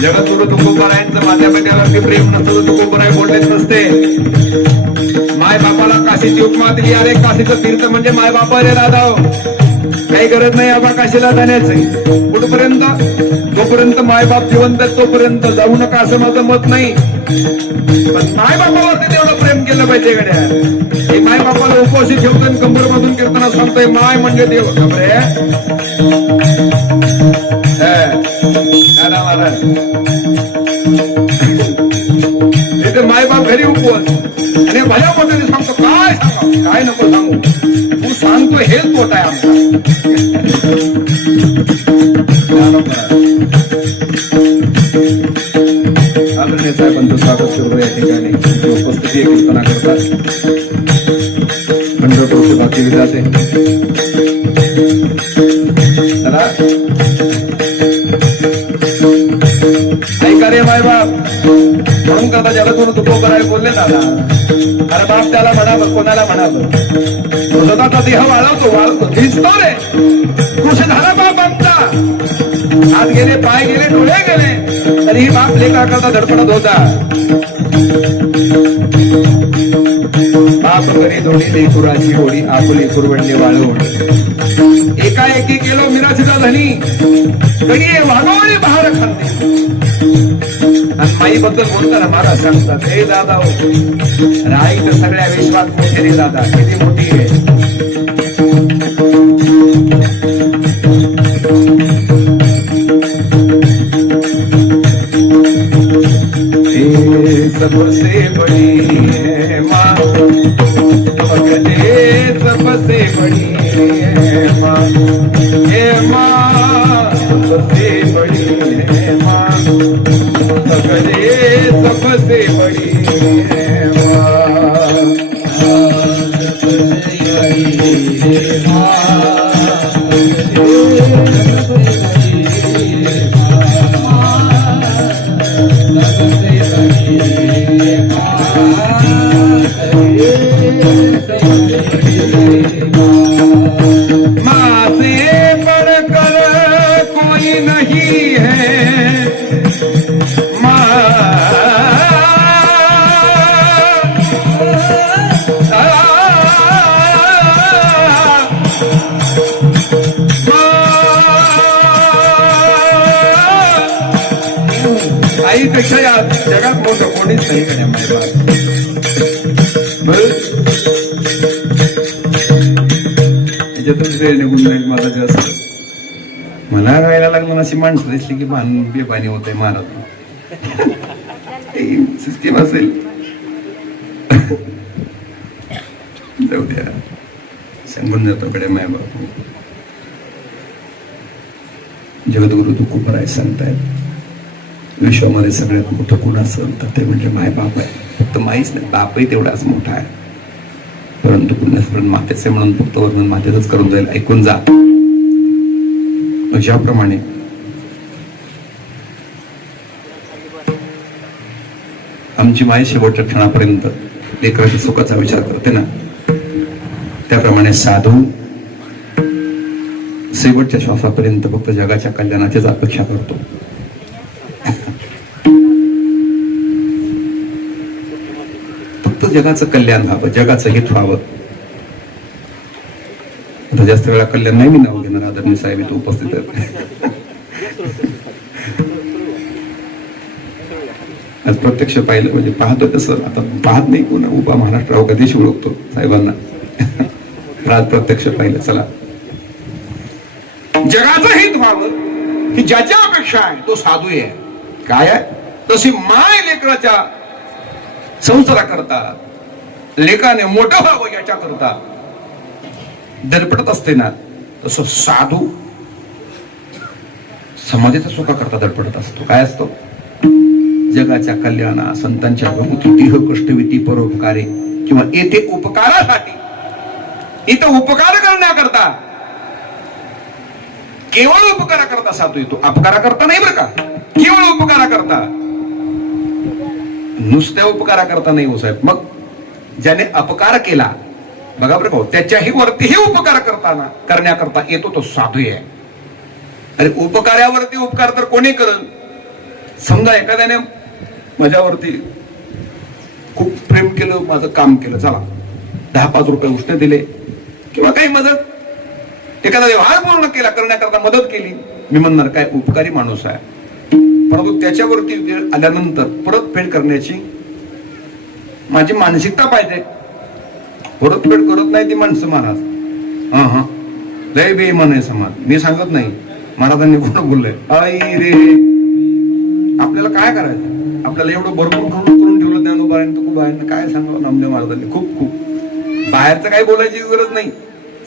जगद्गुरु तुकोबारायांचं माझ्या बेट्यावरती प्रेम नसतं, तुकोबाराय बोललेच नसते. माय बापाला काशीची उपमा दिली. अरे काशीचं तीर्थ म्हणजे माय बापा रे दादा. काही गरज नाही आबा काशीला जाण्याची. कुठपर्यंत? जोपर्यंत मायबाप जिवंत आहेत तोपर्यंत जाऊ नका असं माझं मत नाही. पण मायबापावरती तेवढं प्रेम केलं पाहिजे गड्या. हे मायबापाला उपवासी ठेवतोय, कंबर मधून कीर्तना सांगतोय माय म्हणजे देव. खबरे महाराज तिथे मायबाप घरी उपवास आणि भल्या मोठ्याने सांगतो. काय सांगा? काय नको सांगू, तू सांगतो हेच पोट आहे आमचा. आदरणीय साहेबांचं स्वागत करतो या ठिकाणी. उपस्थिती कीर्तना करतात. पंढरपूरचे बाकी विधाते चला ऐका रे मायबाप. म्हणून करता जगद्गुरु तुकोबाराय बोलले दादा. अरे बाप त्याला म्हणावं, कोणाला म्हणावं? स्वतःचा देह वाळवतो भिजतो रे. खुश झाला बाप आमचा. हात गेले, पाय गेले, डोळे गेले, तरीही बाप लेकराकरता धडपडत होता. बाप करी दोन्ही लेकुराची होडी आपुली कुरवडले वाळवड एकाएकी केलो मिराजीचा धनी गडी वाघोळी बहार खाते आणि माई बद्दल बोलताना महाराज सांगतात हे दादा हो राई तर सगळ्या विश्वात मोठी रे दादा किती मोठी आहे सबसे बड़ी है माँ पगले सबसे बड़ी है माँ हे माँ सबसे बड़ी है माँ पगले सबसे बड़ी है माँ सबसे बड़ी है माँ माँ से बढ़कर कोई नहीं है माँ आईपेक्षा या जगात मोठं कोणीच नाही का त्याच्यातच वेळ निघून जाईल माझा जास्त मला गायला लागलं अशी माणसं दिसली की बेपाणी होत आहे महाराज सिस्टीम असेल जाऊ द्या सांगून जातो कडे माय बापू जगद्गुरु तुकोबराय सांगतायत विश्वामध्ये सगळ्यात मोठं कोण असेल तर ते म्हणजे माय बाप आहे फक्त माहीच नाही बापही तेवढाच मोठा आहे परंतु पुण्यस्मरण मातेचे म्हणून फक्त वर्णन मातेच करून जाईल ऐकून जा ज्याप्रमाणे आमची माय शेवटच्या क्षणापर्यंत लेकराच्या सुखाचा विचार करते ना त्याप्रमाणे साधू शेवटच्या श्वासापर्यंत फक्त जगाच्या कल्याणाचीच अपेक्षा करतो फक्त जगाचं कल्याण व्हावं जगाचं हित व्हावं आता जास्त वेळा कल्याण नाही मी नाव घेणार आदरणीय साहेब इथं उपस्थित आहेत आज प्रत्यक्ष पाहिलं म्हणजे पाहतो तसं आता पाहत नाही कोण उभा महाराष्ट्रावर कधीच ओळखतो साहेबांना आज प्रत्यक्ष पाहिलं चला जगाचं हित व्हावं की ज्याच्या अपेक्षा आहे तो साधू आहे काय आहे तशी माय लेकराच्या संसाराकरता लेकाने मोठं व्हावं याच्या करता धडपडत असते ना तसं साधू समाजाच्या सुखाकरता धडपडत असतो काय असतो जगाच्या कल्याणा संतांच्या भूतीह कष्टविती परोपकारे किंवा येथे उपकारासाठी इथं उपकार करण्याकरता केवळ उपकाराकरता साधू येतो अपकाराकरता नाही बरं का केवळ उपकाराकरता नुसत्या उपकाराकरता नाही हो साहेब मग ज्याने अपकार केला बघा बरं त्याच्याही वरतीही उपकार करण्याकरता येतो तो साधू आहे अरे उपकारावरती उपकार तर कोणी करल समजा एखाद्याने माझ्यावरती खूप प्रेम केलं माझं काम केलं चला 10-5 रुपये उष्ण दिले किंवा काही मदत एखादा व्यवहार पूर्ण केला करण्याकरता मदत केली मी म्हणणार काय उपकारी माणूस आहे परंतु त्याच्यावरती वेळ आल्यानंतर परतफेड करण्याची माझी मानसिकता पाहिजे परतफेड करत नाही ती माणसं महाराज लय बेईमान आहे समाज मी सांगत नाही महाराजांनी कोण बोललंय आई रे आपल्याला काय करायचं आपल्याला एवढं भरपूर करून ठेवलं ज्ञानोबारांनी तुकोबारांनी काय सांगावं नामदेव महाराजांनी खूप खूप बाहेरचं काही बोलायची गरज नाही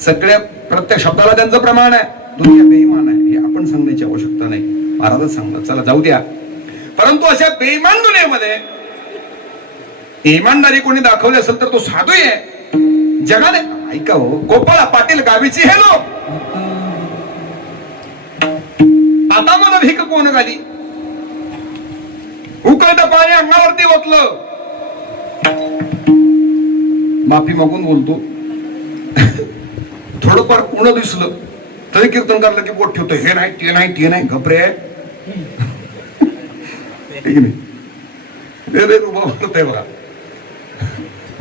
सगळ्या प्रत्येक शब्दाला त्यांचं प्रमाण आहे दुनिया बेईमान आहे हे आपण सांगण्याची आवश्यकता नाही महाराजच सांगतात चला जाऊ द्या परंतु अशा बेईमान दुनियेमध्ये इमानदारी कोणी दाखवली असेल तर तो साधू आहे जगाने ऐका हो गोपाळा पाटील गावीची हे लोक आता मला भीक कोण घाली उकळतं पाणी अंगावरती ओतलं माफी मागून बोलतो थोडंफार उन्ह दिसलं तरी कीर्तन करलं की बोट ठेवतो हे नाही ते नाही ते नाही घबरे बघा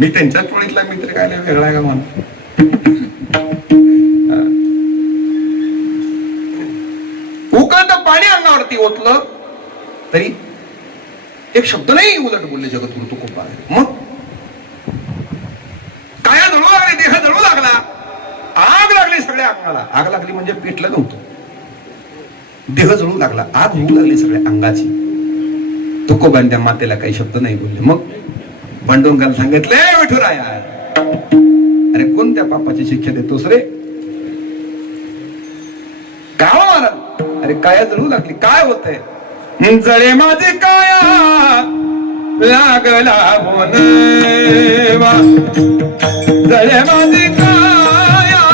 मी त्यांच्याच टोळीतला मित्र काय नाही वेगळा का म्हणा. उकळत पाणी अंगावरती ओतलं तरी एक शब्द नाही उलट बोलले जगद्गुरु तुकोबा. मग काया जळू लागले, देह जळू लागला, आग लागली सगळ्या अंगाला. आग लागली म्हणजे पेटलं नव्हतं, देह जळू लागला, आग होऊ लागली सगळ्या अंगाची. तुकोबान त्या मातेला काही शब्द नाही बोलले. मग बंडोंकाला सांगितले, विठुराया अरे कोणत्या पापाची शिक्षा देतोस रे? गाव मारा. अरे काया जळू लागली, काय होतंय? जळे माझे काया लागला बोनवा, जळे माझे काया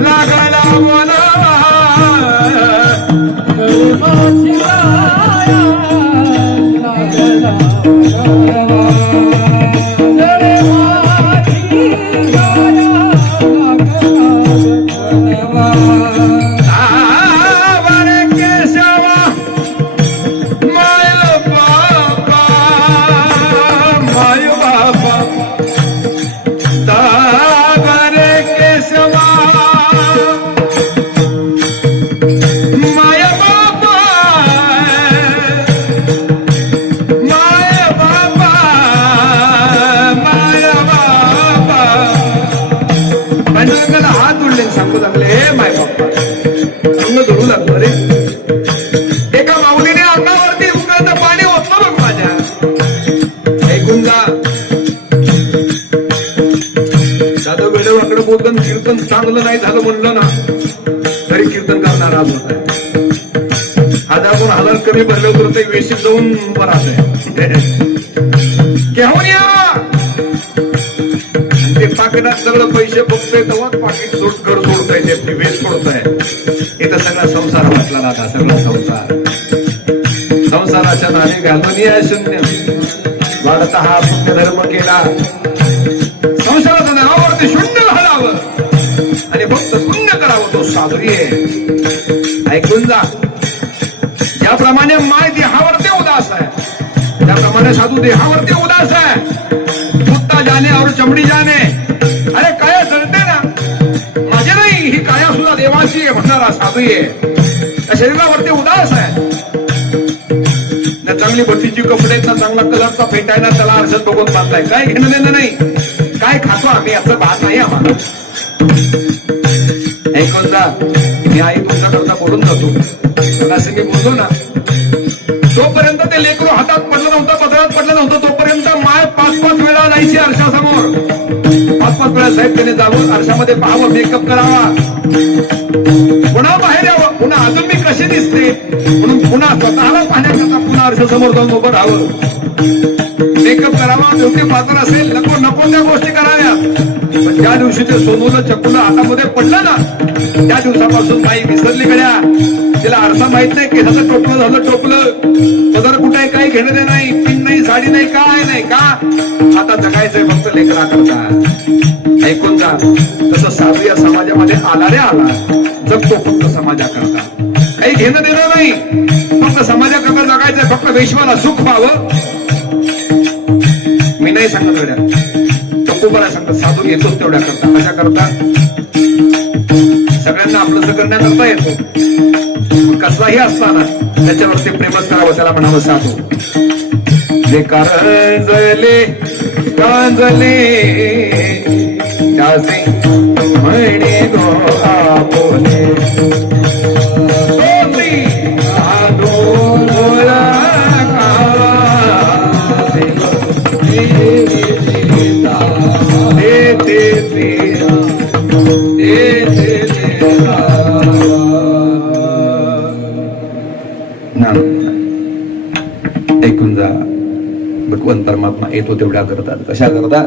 लागला बोनवा, माझी काया लागला बोनवा, जळे माझी काया लागला बोनवा. हात जोडले सांगू लागले, हे माय बाप्पा अंग जोडू लागलो रे. एका माऊलीने अंगावरती उकळतं पाणी ओतलं बघ माझ्या. ऐकून जा. साधं वेळेवाकडे बोलतं, कीर्तन चांगलं नाही झालं म्हणलं ना तरी कीर्तनकार नाराज होत आहे. हजार कमी भरले तर ते वेशीत जाऊन उभं राहतंय. घेऊन या ते पाकिटात सगळं पैसे बघतोय तेव्हाच पाकिट घर सोडताय, ते वेश सोडताय. इथं सगळा संसार वाटला जाता. सगळा संसाराच्या नाणे घालून या शून्य वाढता हा पुण्य धर्म केला. संसाराच्या नावावरती शून्य घालावं आणि फक्त पुण्य करावं, तो साधुरी आहे. ऐकून जा. ज्याप्रमाणे माय देहावरती उदास आहे त्याप्रमाणे साधू देहावरती उदास आहे. कुत्ता जाने और चमडी जाने. अरे काया जळते ना, माझे नाही, ही काया सुद्धा देवाची आहे म्हणणारा साधू आहे. त्या शरीरावरती उदास आहे. चांगली बत्तीची कपडे, चांगला कलरचा फेटायला त्याला अर्षद बघून बांधलाय. काय घेणं देणं नाही. काय खातो आम्ही याचं भात नाही आम्हाला. ऐकून जा. मी आई तुमच्याकरता बोलून जातो. असं मी बोलतो ना, जोपर्यंत ते लेकरू हातात पडलं नव्हतं, पदरात पडलं नव्हतं, तोपर्यंत माय 5-5 वेळा जायची आरशासमोर. 5-5 वेळा साहेब त्याने जावं, आरशामध्ये पाहावं, मेकअप करावा, पुन्हा बाहेर यावं, पुन्हा अजून मी कशी दिसते म्हणून पुन्हा स्वतःला पाहण्याकरता पुन्हा आरशासमोर जाऊन उभं राहावं, मेकअप करावा, ब्युटी पार्लर असेल, नको नको त्या गोष्टी कराव्या. पण ज्या दिवशी ते सोनूला चक्कूला हातामध्ये पडलं ना, त्या दिवसापासून नाही विसरली गड्या. तिला आरसा माहित नाही, केसाचं टोपलं झालं टोपलं, पदर कुठे काही घेणं दे नाही, पिन नाही, साडी नाही, काय नाही. का आता जगायचंय फक्त लेकरा करता. ऐकून जा. तसं साधू या समाजामध्ये आला रे आला, जगतो फक्त समाजाकरता, काही घेणं देणं नाही, फक्त समाजाकरता जगायचंय, फक्त विश्वाला सुख व्हावं. मी नाही सांगत गड्या, तुकोबाला सांगत, साधू येतोच तेवढ्या करता. कशा करता? सगळ्यांना आपलं करण्याकरता येतो. कसाही असताना त्याच्यावरती प्रेमच करावं, त्याला म्हणावं साधू. जे कारंजले कांजले त्याचे म्हणे गो आपोले, ऐकून जा. भगवंत परमात्मा येतो तेवढ्या करतात. कशा करता?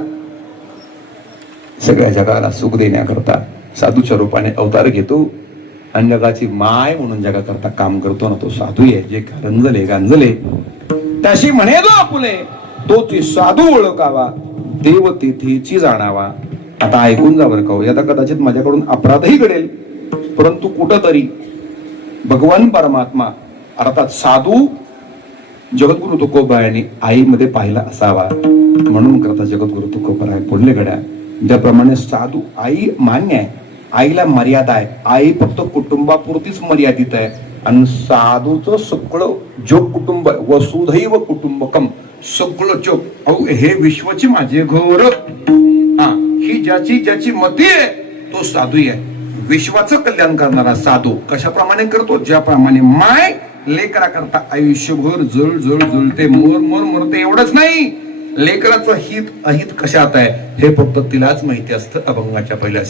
सगळ्या जगाला सुख देण्याकरता साधूच्या रूपाने अवतार घेतो आणि जगाची माय म्हणून जगाकरता काम करतो ना, तो साधू आहे. जे गांजले गांजले त्याशी म्हणे जो आपुले, तोची साधू ओळखावा, देव तिथेची जाणावा. आता ऐकून जा बरं का. आता कदाचित माझ्याकडून अपराधही घडेल, परंतु कुठंतरी भगवान परमात्मा अर्थात साधू जगद्गुरु तुकोबा यांनी आईमध्ये पाहिला असावा. म्हणून करता जगद्गुरु तुकोबराय पुढले घड्या ज्याप्रमाणे साधू आई मान्य आहे, आईला मर्यादा आहे, आई फक्त कुटुंबापुरतीच मर्यादित आहे आणि साधूचं सगळं जग कुटुंब आहे, वसुधैव कुटुंबकम, सगळं जग. अहो हे विश्वची माझे घर. हा, ही ज्याची ज्याची मती आहे तो साधू आहे. विश्वाचं कल्याण करणारा साधू कशाप्रमाणे करतो, ज्याप्रमाणे माय लेकरा करता आयुष्यभर जळ जळ जळते, मर मर मरते. एवढंच नाही, लेकराचं हित अहित कशात आहे हे फक्त तिलाच माहिती असतं. अभंगाच्या पहिल्या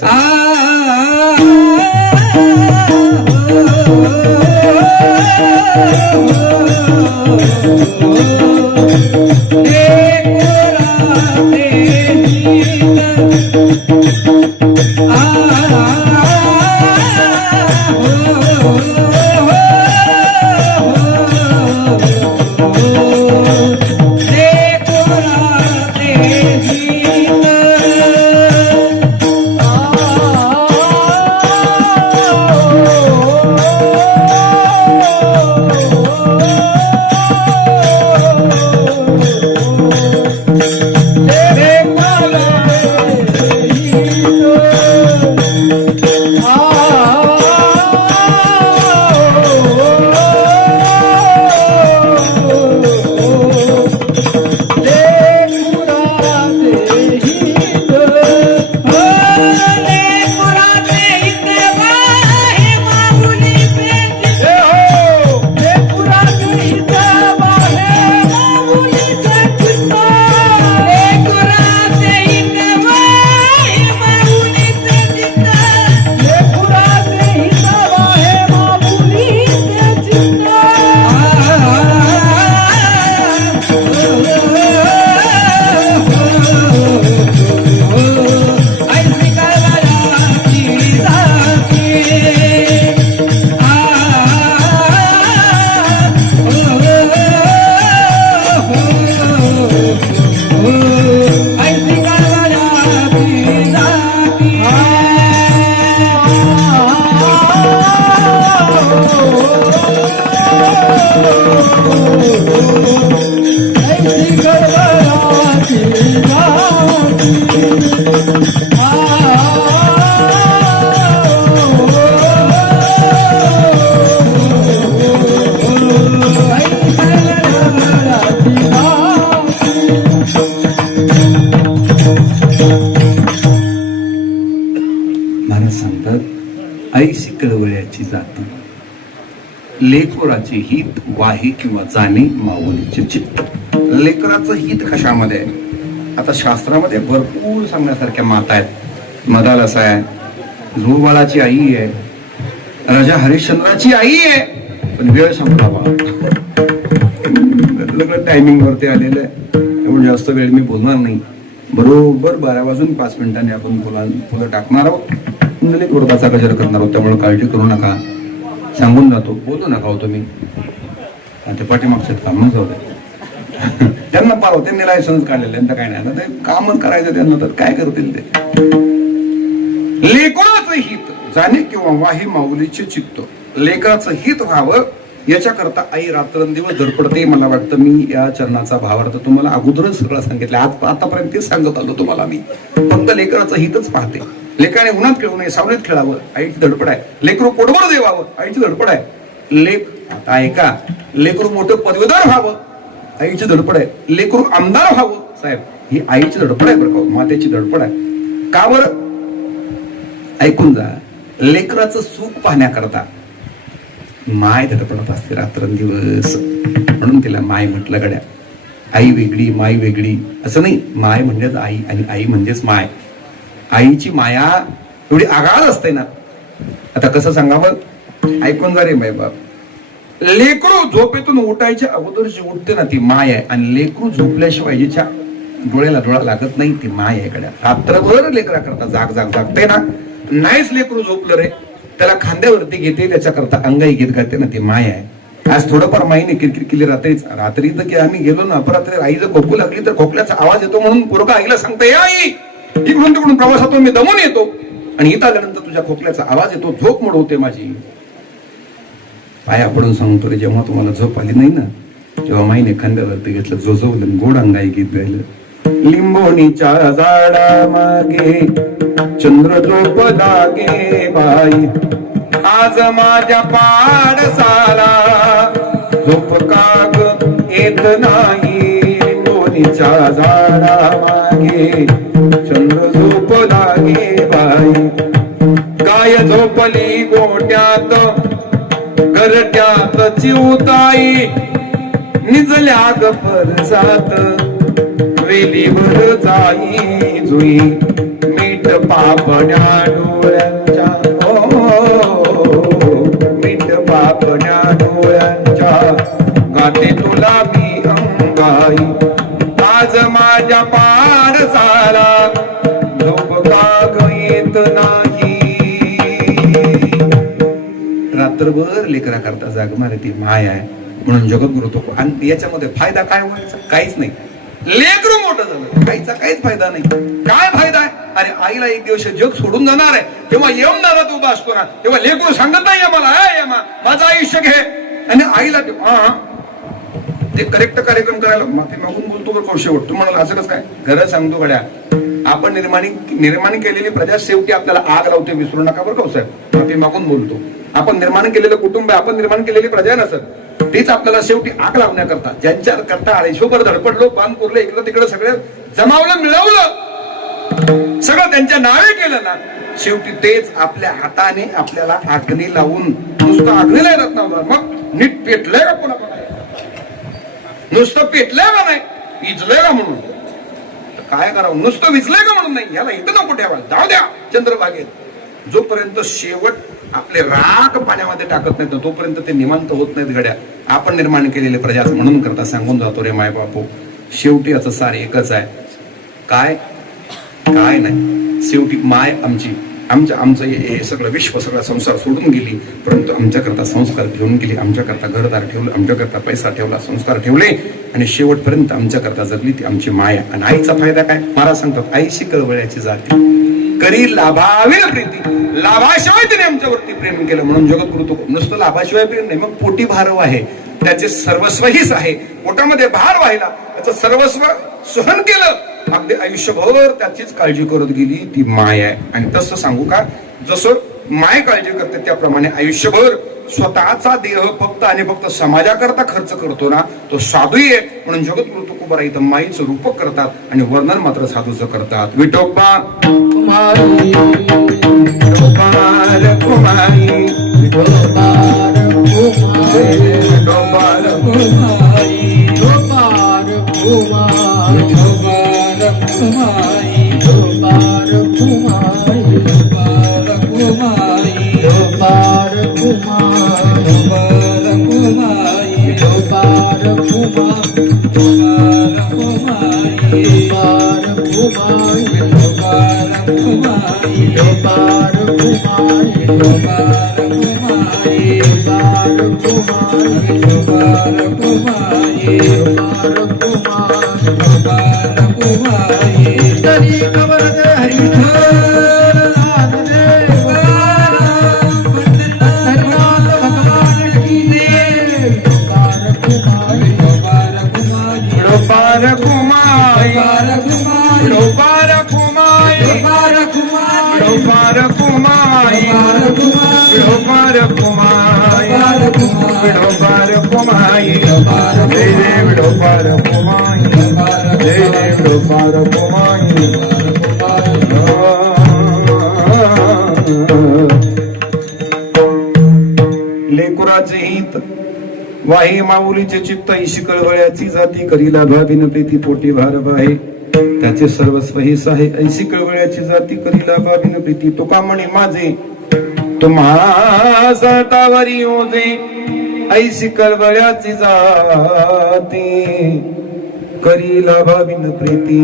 ऐसी कळवळ्याची जाती, लेकराचे हित वाही किंवा जाणे माऊलीचे चित्त. लेकराचं हित कशामध्ये? आता शास्त्रामध्ये भरपूर सांगण्यासारख्या माता आहेत. मदालसा आहे, ध्रुवबाळाची आई आहे, राजा हरिश्चंद्राची आई आहे. पण वेळ संपला, टायमिंग वरती आलेलं आहे. एवढं जास्त वेळ मी बोलणार नाही. बरोबर 12:05 आपण फुलं टाकणार आहोत, व्रताचा गजर करणार आहोत. त्यामुळे काळजी करू नका, सांगून जातो, बोलू नका होतो मी. ते पाठीमागचे काम जाऊ दे, त्यांना पाळव, त्यांनी लायसन्स काढलेलं, त्यांचं काय नाही. ते कामच करायचं त्यांना, तर काय करतील ते. लेकराचं हित जाणे किंवा वाही माऊलीचे चित्त. लेकराचं हित व्हावं याच्याकरता आई रात्रंदिवस धडपडते. मला वाटतं मी या चरणाचा भावार्थ तुम्हाला अगोदरच सगळं सांगितलं. आतापर्यंत तेच सांगत आलो तुम्हाला मी. फक्त लेकराचं हितच पाहते. लेकराने उन्हात खेळू नये, सावलीत खेळावं, आईची धडपड आहे. लेकरू पोटभर देवावं, आईची धडपड आहे. आता ऐका, लेकरू मोठं पदवीधर व्हावं, आईची धडपड आहे. लेकरू आमदार व्हावं साहेब, ही आईची धडपड आहे बरं का, मातेची धडपड आहे. का बरं? ऐकून जा. लेकराचं सुख पाहण्याकरता माय धडपडत असते रात्रंदिवस. म्हणून तिला माय म्हटलं गड्या. आई वेगळी, माय वेगळी असं नाही. माय म्हणजेच आई आणि आई म्हणजेच माय. आईची माया एवढी आगाध असते ना. आता कसं सांगावं, ऐकून जा रे माय बाप. लेकरू झोपेतून उठायच्या अगोदर जी उठते ना ती माय आहे. आणि लेकरू झोपल्याशिवाय जिच्या डोळ्याला डोळा लागत नाही ती माय आहे गड्या. रात्रभर लेकरा करता जाग जाग जागते ना. नाहीच लेकरू झोपलं रे, त्याला खांद्यावरती घेते, त्याच्या करता अंगाई गीत गाते ना ती माय आहे. आज थोडंफार माईने किरकिर केली रात्री तर की आम्ही गेलो ना अपरात्री, आई जर खोकू लागली तर खोकल्याचा आवाज येतो म्हणून पोरगा आईला सांगते, आई इकडून तिकडून प्रवासातून मी दमून येतो आणि इथं आल्यानंतर तुझ्या खोकल्याचा आवाज येतो, झोप मोड होते माझी. पाया पडून सांगतो रे, जेव्हा तुम्हाला झोप आली नाही ना, तेव्हा माईने खांद्यावरती घेतलं, जोजवलं, गोड अंगाई गीत गायलं. लिंबोणीच्या झाडा मागे चंद्र झोप लागे बाई, आज माझ्या पाडसाला झोप काग येत नाही. लिंबोणीच्या झाडा मागे चंद्र झोप लागे बाई, गाय झोपली गोट्यात घरट्यात चिवताई, निजल्या ग परसात वेलीवर जाई जुई, मीठ पापण्या डोळ्यांच्या मीठ पापण्या डोळ्यांच्या गाते तुला मी अंगाई, आज माझ्या पाडसाला झोप काग येत नाही. रात्रभर लेकरा करता जाग मारे ती माय आहे म्हणून जगद्गुरु तो. आणि याच्यामध्ये फायदा काय व्हायचा? काहीच नाही. लेकरू मोठं झालं, काहीच फायदा नाही. काय फायदा आहे? अरे आईला एक दिवस जग सोडून जाणार आहे, तेव्हा येऊन दारात उभा असतो ना, तेव्हा लेकरू सांगत नाही मला माझं आयुष्य घे. आणि आईला ते करेक्ट कार्यक्रम करायला माफी मागून बोलतो बरं कौशे वाटतो म्हणाला असं कसं काय? खरं सांगतो गड्या, आपण निर्माण केलेली प्रजा शेवटी आपल्याला आग लावते, विसरू नका बरं कौसाहेब. माफी मागून बोलतो. आपण निर्माण केलेलं कुटुंब आहे, आपण निर्माण केलेली प्रजा नसत, तीच आपल्याला शेवटी आग लावण्याकरता ज्यांच्या करता आळेश्वर धडपडलो, पान पुरलं, इकडं तिकडं सगळं जमावलं, मिळवलं, सगळं त्यांच्या नावे केलं ना, शेवटी तेच आपल्या हाताने आपल्याला आग्नी लावून, नुसतं आग्नी नाही रत्नावर, मग नीट पेटलंय का पुन्हा नुसतं पेटलंय का नाही, विजलंय का म्हणून काय करावं, नुसतं विजलंय का म्हणून नाही, याला इथं नको ठेवा, जाऊ द्या चंद्रभागेत. जोपर्यंत शेवट आपले राख पाण्यामध्ये टाकत नाहीत तोपर्यंत ते निवांत होत नाहीत गड्या. आपण निर्माण केलेले प्रजा म्हणून करता सांगून जातो रे माय बापू, शेवटी याचं सार एकच आहे. काय काय नाही, शेवटी माय आमचं हे सगळं विश्व, सगळा संसार सोडून गेली, परंतु आमच्याकरता संस्कार घेऊन गेली, आमच्याकरता घरदार ठेवलं, आमच्याकरता पैसा ठेवला, संस्कार ठेवले, आणि शेवटपर्यंत आमच्याकरता जगली ती आमची माया. आणि आईचा फायदा काय? महाराज सांगतात, आईशी कळवळ्याची जाती करी लाभावी प्रीती, लाभाशिवाय तिने आमच्यावरती प्रेम केलं. म्हणून जगद्गुरु तो नुसतं लाभाशिवाय प्रेम नाही, मग पोटी भार आहे, त्याचे सर्वस्वहीच आहे, पोटामध्ये भार व्हायला त्याचं सर्वस्व सहन केलं, अगदी आयुष्यभर त्याचीच काळजी करत गेली ती माय आहे. आणि तसं सांगू का, जसं माय काळजी करते त्याप्रमाणे आयुष्यभर स्वतःचा देह फक्त आणि फक्त समाजाकरता खर्च करतो ना, तो साधूही आहे. म्हणून जगद्गुरु तुकोबा इथं माईचं रूपक करतात आणि वर्णन मात्र साधूचं करतात. विठोबा कुमारी, विठोबार कुमारी, विठोबार कुमारी, विठोबार कुमारी, विठोबार कुमारी, विठोबार कुमारी, विठोबार कुमारी, विठोबार कुमारी, विठोबार कुमारी, विठोबार कुमारी, विठोबार कुमारी, विठोबार कुमारी, विठोबार कुमारी, विठोबार कुमारी, विठोबार कुमारी, विठोबार कुमारी, विठोबार कुमारी, विठोबार कुमारी, विठोबार कुमारी, तरी खबर दे हरी विठ्ठल लेकुराचे हित वाही माऊलीचे चित्त ईशी कळवळ्याची जाती करीला भाविन प्रीती पोटी भारव आहे, त्याचे सर्वस्व हिस आहे. ऐशी कळवळ्याची जाती करीला भाविन प्रीती, तुका म्हणे माझे तुम्हा सतावरी ओझे, ऐशी कळवळ्याची जाती करीला भाविन प्रीती.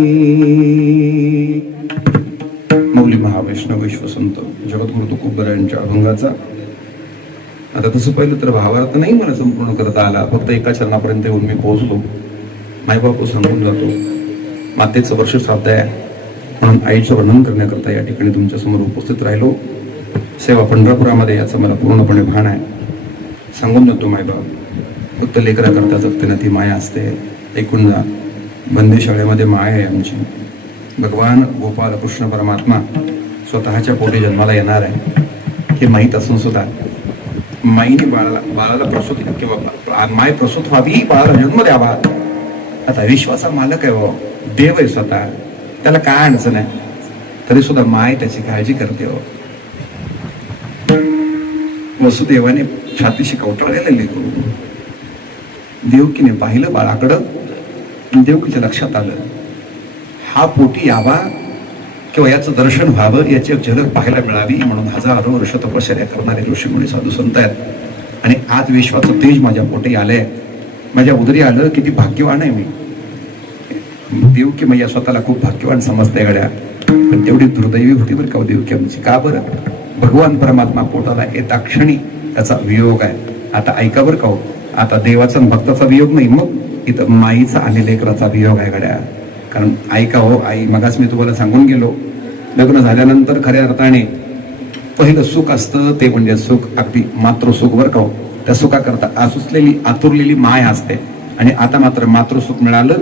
मौली महावैष्णव विश्वसंत जगद्गुरु तुकोबा यांच्या अभंगाचा आता तसं पाहिलं तर भावार्थ नाही मला संपूर्ण करता आला, फक्त एका चरणापर्यंत येऊन मी पोहोचलो. मायबापू सांगून जातो, मातेचं वर्ष श्राद्ध आहे म्हणून आईचं वर्णन करण्याकरता या ठिकाणी तुमच्या समोर उपस्थित राहिलो. सेवा पंढरपुरामध्ये याचं मला पूर्णपणे भान आहे. सांगून जातो मायबाप फक्त लेकरा करता जगते ना ती माया असते. ऐकून जा. बंदीशाळेमध्ये माय आहे आमची. भगवान गोपाल कृष्ण परमात्मा स्वतःच्या पोटी जन्माला येणार आहे हे माहीत असून सुद्धा माईने बाळाला प्रसूती किंवा माय प्रसूत व्हावी, बाळाला जन्म द्यावा. आता विश्वाचा मालक आहे, देव आहे स्वतः, त्याला काय अडचण आहे, तरी सुद्धा माय त्याची काळजी करते. वसुदेवाने छातीशी कवटाळलेलं लेकरू देवकीने पाहिलं बाळाकडं. देवकीच्या लक्षात आलं हा पोटी यावा किंवा याचं दर्शन व्हावं, याची झलक पाहायला मिळावी म्हणून हजारो वर्ष तपश्चर्या करणारे ऋषीमुनी साधू संत आहेत. आणि आज विश्वाचं तेज माझ्या पोटी आलंय, माझ्या उदरी आलं. किती भाग्यवान आहे मी. देवकी मैया स्वतःला खूप भाग्यवान समजते गड्या, पण तेवढी दुर्दैवी होती बरं का देवकी आमची. का बरं? भगवान परमात्मा पोटाला येता क्षणी त्याचा वियोग आहे. आता ऐका बरं का, आता देवाचा आणि भक्ताचा वियोग नाही, मग इथं माईचा आणि लेकराचा वियोग आहे गड्या. कारण ऐका आई, मगाच मी तुम्हाला सांगून गेलो, लग्न झाल्यानंतर खऱ्या अर्थाने पहिलं सुख असतं ते म्हणजे सुख अगदी मातृसुख बरं का. त्या सुखाकरता आसुसलेली आतुरलेली माय असते. आणि आता मात्र मातृसुख मिळालं,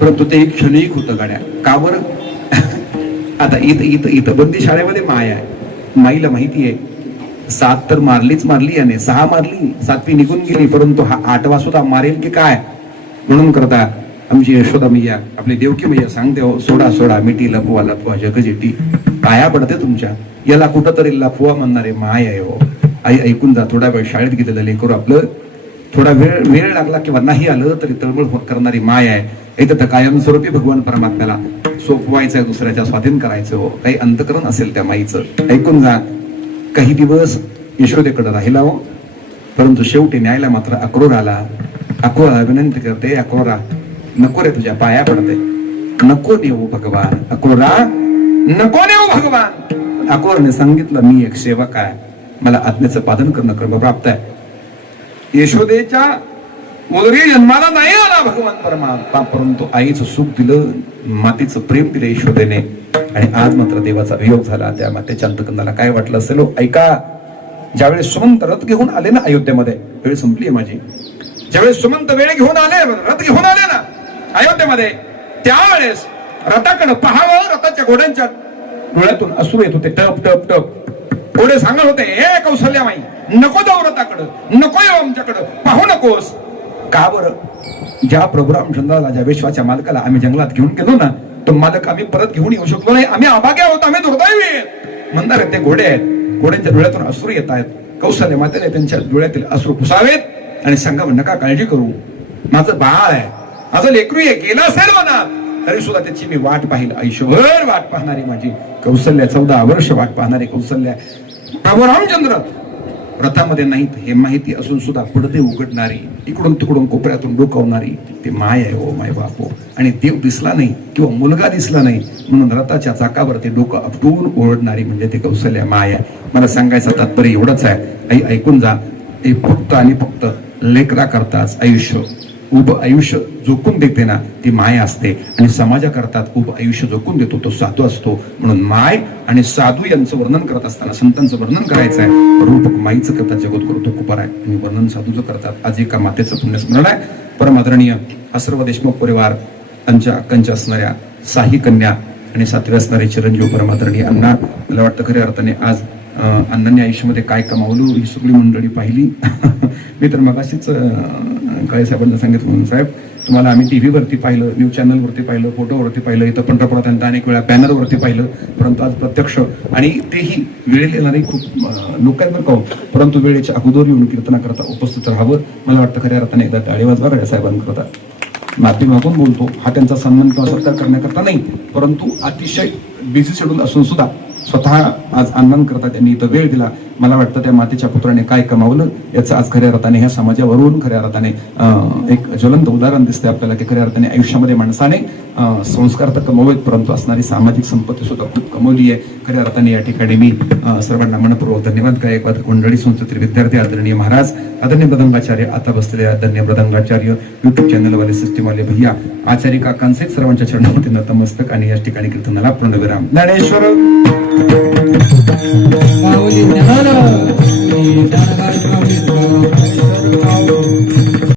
परंतु ते एक क्षणिक होतं गाड्या. का बरं? आता इथं बंदी शाळेमध्ये माय आहे. माईला माहिती आहे 7 तर मारलीच मारली, आणि 6 मारली, 7वी निघून गेली, परंतु हा 8वा सुद्धा मारेल की काय. म्हणून करता आमची यशोदा मैया, आपली देवकी मैया सांगते हो, सोडा सोडा मिठी लपवा लपवा जगजेटी. पाया पडते तुमच्या. याला कुठं तरी लपवा म्हणणारे माय आहे हो. आई ऐकून जा. थोडा वेळ शाळेत गेलेलं लेकरू आपलं, थोडा वेळ लागला किंवा नाही आलं तरी तळमळ होत करणारी माय आहे. इथं तर कायमस्वरूपी भगवान परमात्म्याला सोपवायचं आहे, दुसऱ्याच्या स्वाधीन करायचं हो. काही अंतकरण असेल त्या माईचं. ऐकून जा. काही दिवस यशोदेकडे राहिला हो, परंतु शेवटी न्यायला मात्र अक्रूर आला. अक्रूरला विनंती करते, अक्रूरा नको रे, तुझ्या पाया पडते, नको नेऊ भगवान. अक्रूरा नको नेऊ भगवान. अक्रूरने सांगितलं मी एक सेवक आहे, मला आज्ञेचं पालन करणं क्रमप्राप्त आहे. यशोदेच्या उदरी जन्माला नाही आला भगवान परमात्मा, परंतु आईचं सुख दिलं, मातीचं प्रेम दिलं यशोदेने. आणि आज मात्र देवाचा वियोग झाला. त्या मातेच्या अंतकंदाला काय वाटलं असेल हो. ऐका, ज्यावेळेस सुमंत रथ घेऊन आले ना अयोध्येमध्ये, वेळ संपली आहे माझी, ज्यावेळेस सुमंत वेळ घेऊन आले, रथ घेऊन आले ना अयोध्येमध्ये, त्यावेळेस रथाकडे पाहावं, रथाच्या घोड्यांच्या डोळ्यातून अश्रू येत होते, टप टप टप. घोडे सांगत होते, हे कौशल्यामाई नको जाऊ रथाकडं, नको येऊ आमच्याकडं, पाहू नकोस. का बरं? ज्या प्रभू रामचंद्राला, ज्या विश्वाच्या मालकाला आम्ही जंगलात घेऊन गेलो ना, तो मालक आम्ही परत घेऊन येऊ शकलो नाही. आम्ही अभाग्य आहोत, आम्ही दुर्दैवी म्हणणार आहेत. ते घोडे आहेत, घोड्यांच्या डोळ्यातून अश्रू येत आहेत. कौशल्य मातेने त्यांच्या डोळ्यातील अश्रू पुसावेत आणि सांगावं, नका काळजी करू, माझं बाळ आहे, माझं लेकरू आहे, गेलं असेल म्हणा तरी सुद्धा त्याची मी वाट पाहिल, आयुष्यभर वाट पाहणारी माझी कौशल्य, 14 वर्ष वाट पाहणारी कौशल्य. प्रभू रामचंद्र रथामध्ये नाहीत हे माहिती असून सुद्धा पडदे उघडणारी, इकडून तिकडून कोपऱ्यातून डोकावणारी ती माय आहे हो, माय बापो. आणि देव दिसला नाही किंवा मुलगा दिसला नाही म्हणून रथाच्या चाकावर ते डोकं आपटून ओढणारी म्हणजे ते कौशल्य माय आहे. मला सांगायचं तात्पर्य एवढंच आहे, आई ऐकून जा. हे फक्त आणि फक्त लेकरा करताच आयुष्य उभं आयुष्य जोखून देते ना ती माय असते. आणि समाजाकरता उभं आयुष्य जोखून देतो तो साधू असतो. म्हणून माय आणि साधू यांचं वर्णन करत असताना संतांचं वर्णन करायचं आहे. रूपक माईचं करतात जगद्गुरु तुकोबार आहे, आणि वर्णन साधूचं करतात. आज एका मातेचं पुण्यस्मरण आहे. परमादरणीय हा सर्व देशमुख परिवार, त्यांच्या अक्कांच्या असणाऱ्या साही कन्या आणि सातव्या असणारे चिरंजीव परमादरणीय अण्णा. मला वाटतं खऱ्या अर्थाने आज अण्णांनी आयुष्यामध्ये काय कमावलं ही सगळी मंडळी पाहिली. मी तर मगाशीच काळे साहेबांना सांगितलं, म्हणून साहेब तुम्हाला आम्ही टीव्हीवरती पाहिलं, न्यूज चॅनलवरती पाहिलं, फोटोवरती पाहिलं, इथं पंढरपुरात अनेक वेळा बॅनरवरती पाहिलं, परंतु आज प्रत्यक्ष आणि तेही वेळेला येणारे खूप लोक आहेत बरं का, परंतु वेळेच्या अगोदर येऊन कीर्तनाकरता उपस्थित राहावं. मला वाटतं खऱ्या अर्थाने एकदा टाळी वाजवा साहेबांकरता. माफी मागून बोलतो, हा त्यांचा सन्मान किंवा सत्कार करण्याकरता नाही, परंतु अतिशय बिझी शेड्यूल असून सुद्धा स्वतः आज आनंद करता त्यांनी इथं वेळ दिला. मला वाटतं त्या मातेच्या पुत्राने काय कमावलं याचं आज खऱ्या अर्थाने ह्या समाजावरून खऱ्या अर्थाने एक ज्वलंत उदाहरण दिसते आपल्याला की खऱ्या अर्थाने आयुष्यामध्ये माणसाने संस्कार तर कमवलेत, परंतु असणारी सामाजिक संपत्ती सुद्धा खूप कमवली आहे. खऱ्या अर्थाने या ठिकाणी मी सर्वांना मनपूर्वक धन्यवाद. गायकवाद मंडळी, संस्थेतील विद्यार्थी, आदरणीय महाराज, आदरणीय मृदंगाचार्य, आता बसलेले आदरणीय मृदंगाचार्य, युट्यूब चॅनलवाले, सिस्टीमवाले भैया, आचार्य काकांचे सर्वांच्या चरणावरती नतमस्तक. आणि या ठिकाणी कीर्तनाला पूर्णविराम. ज्ञानेश्वर माऊली ज्ञान, ज्ञानगार माऊली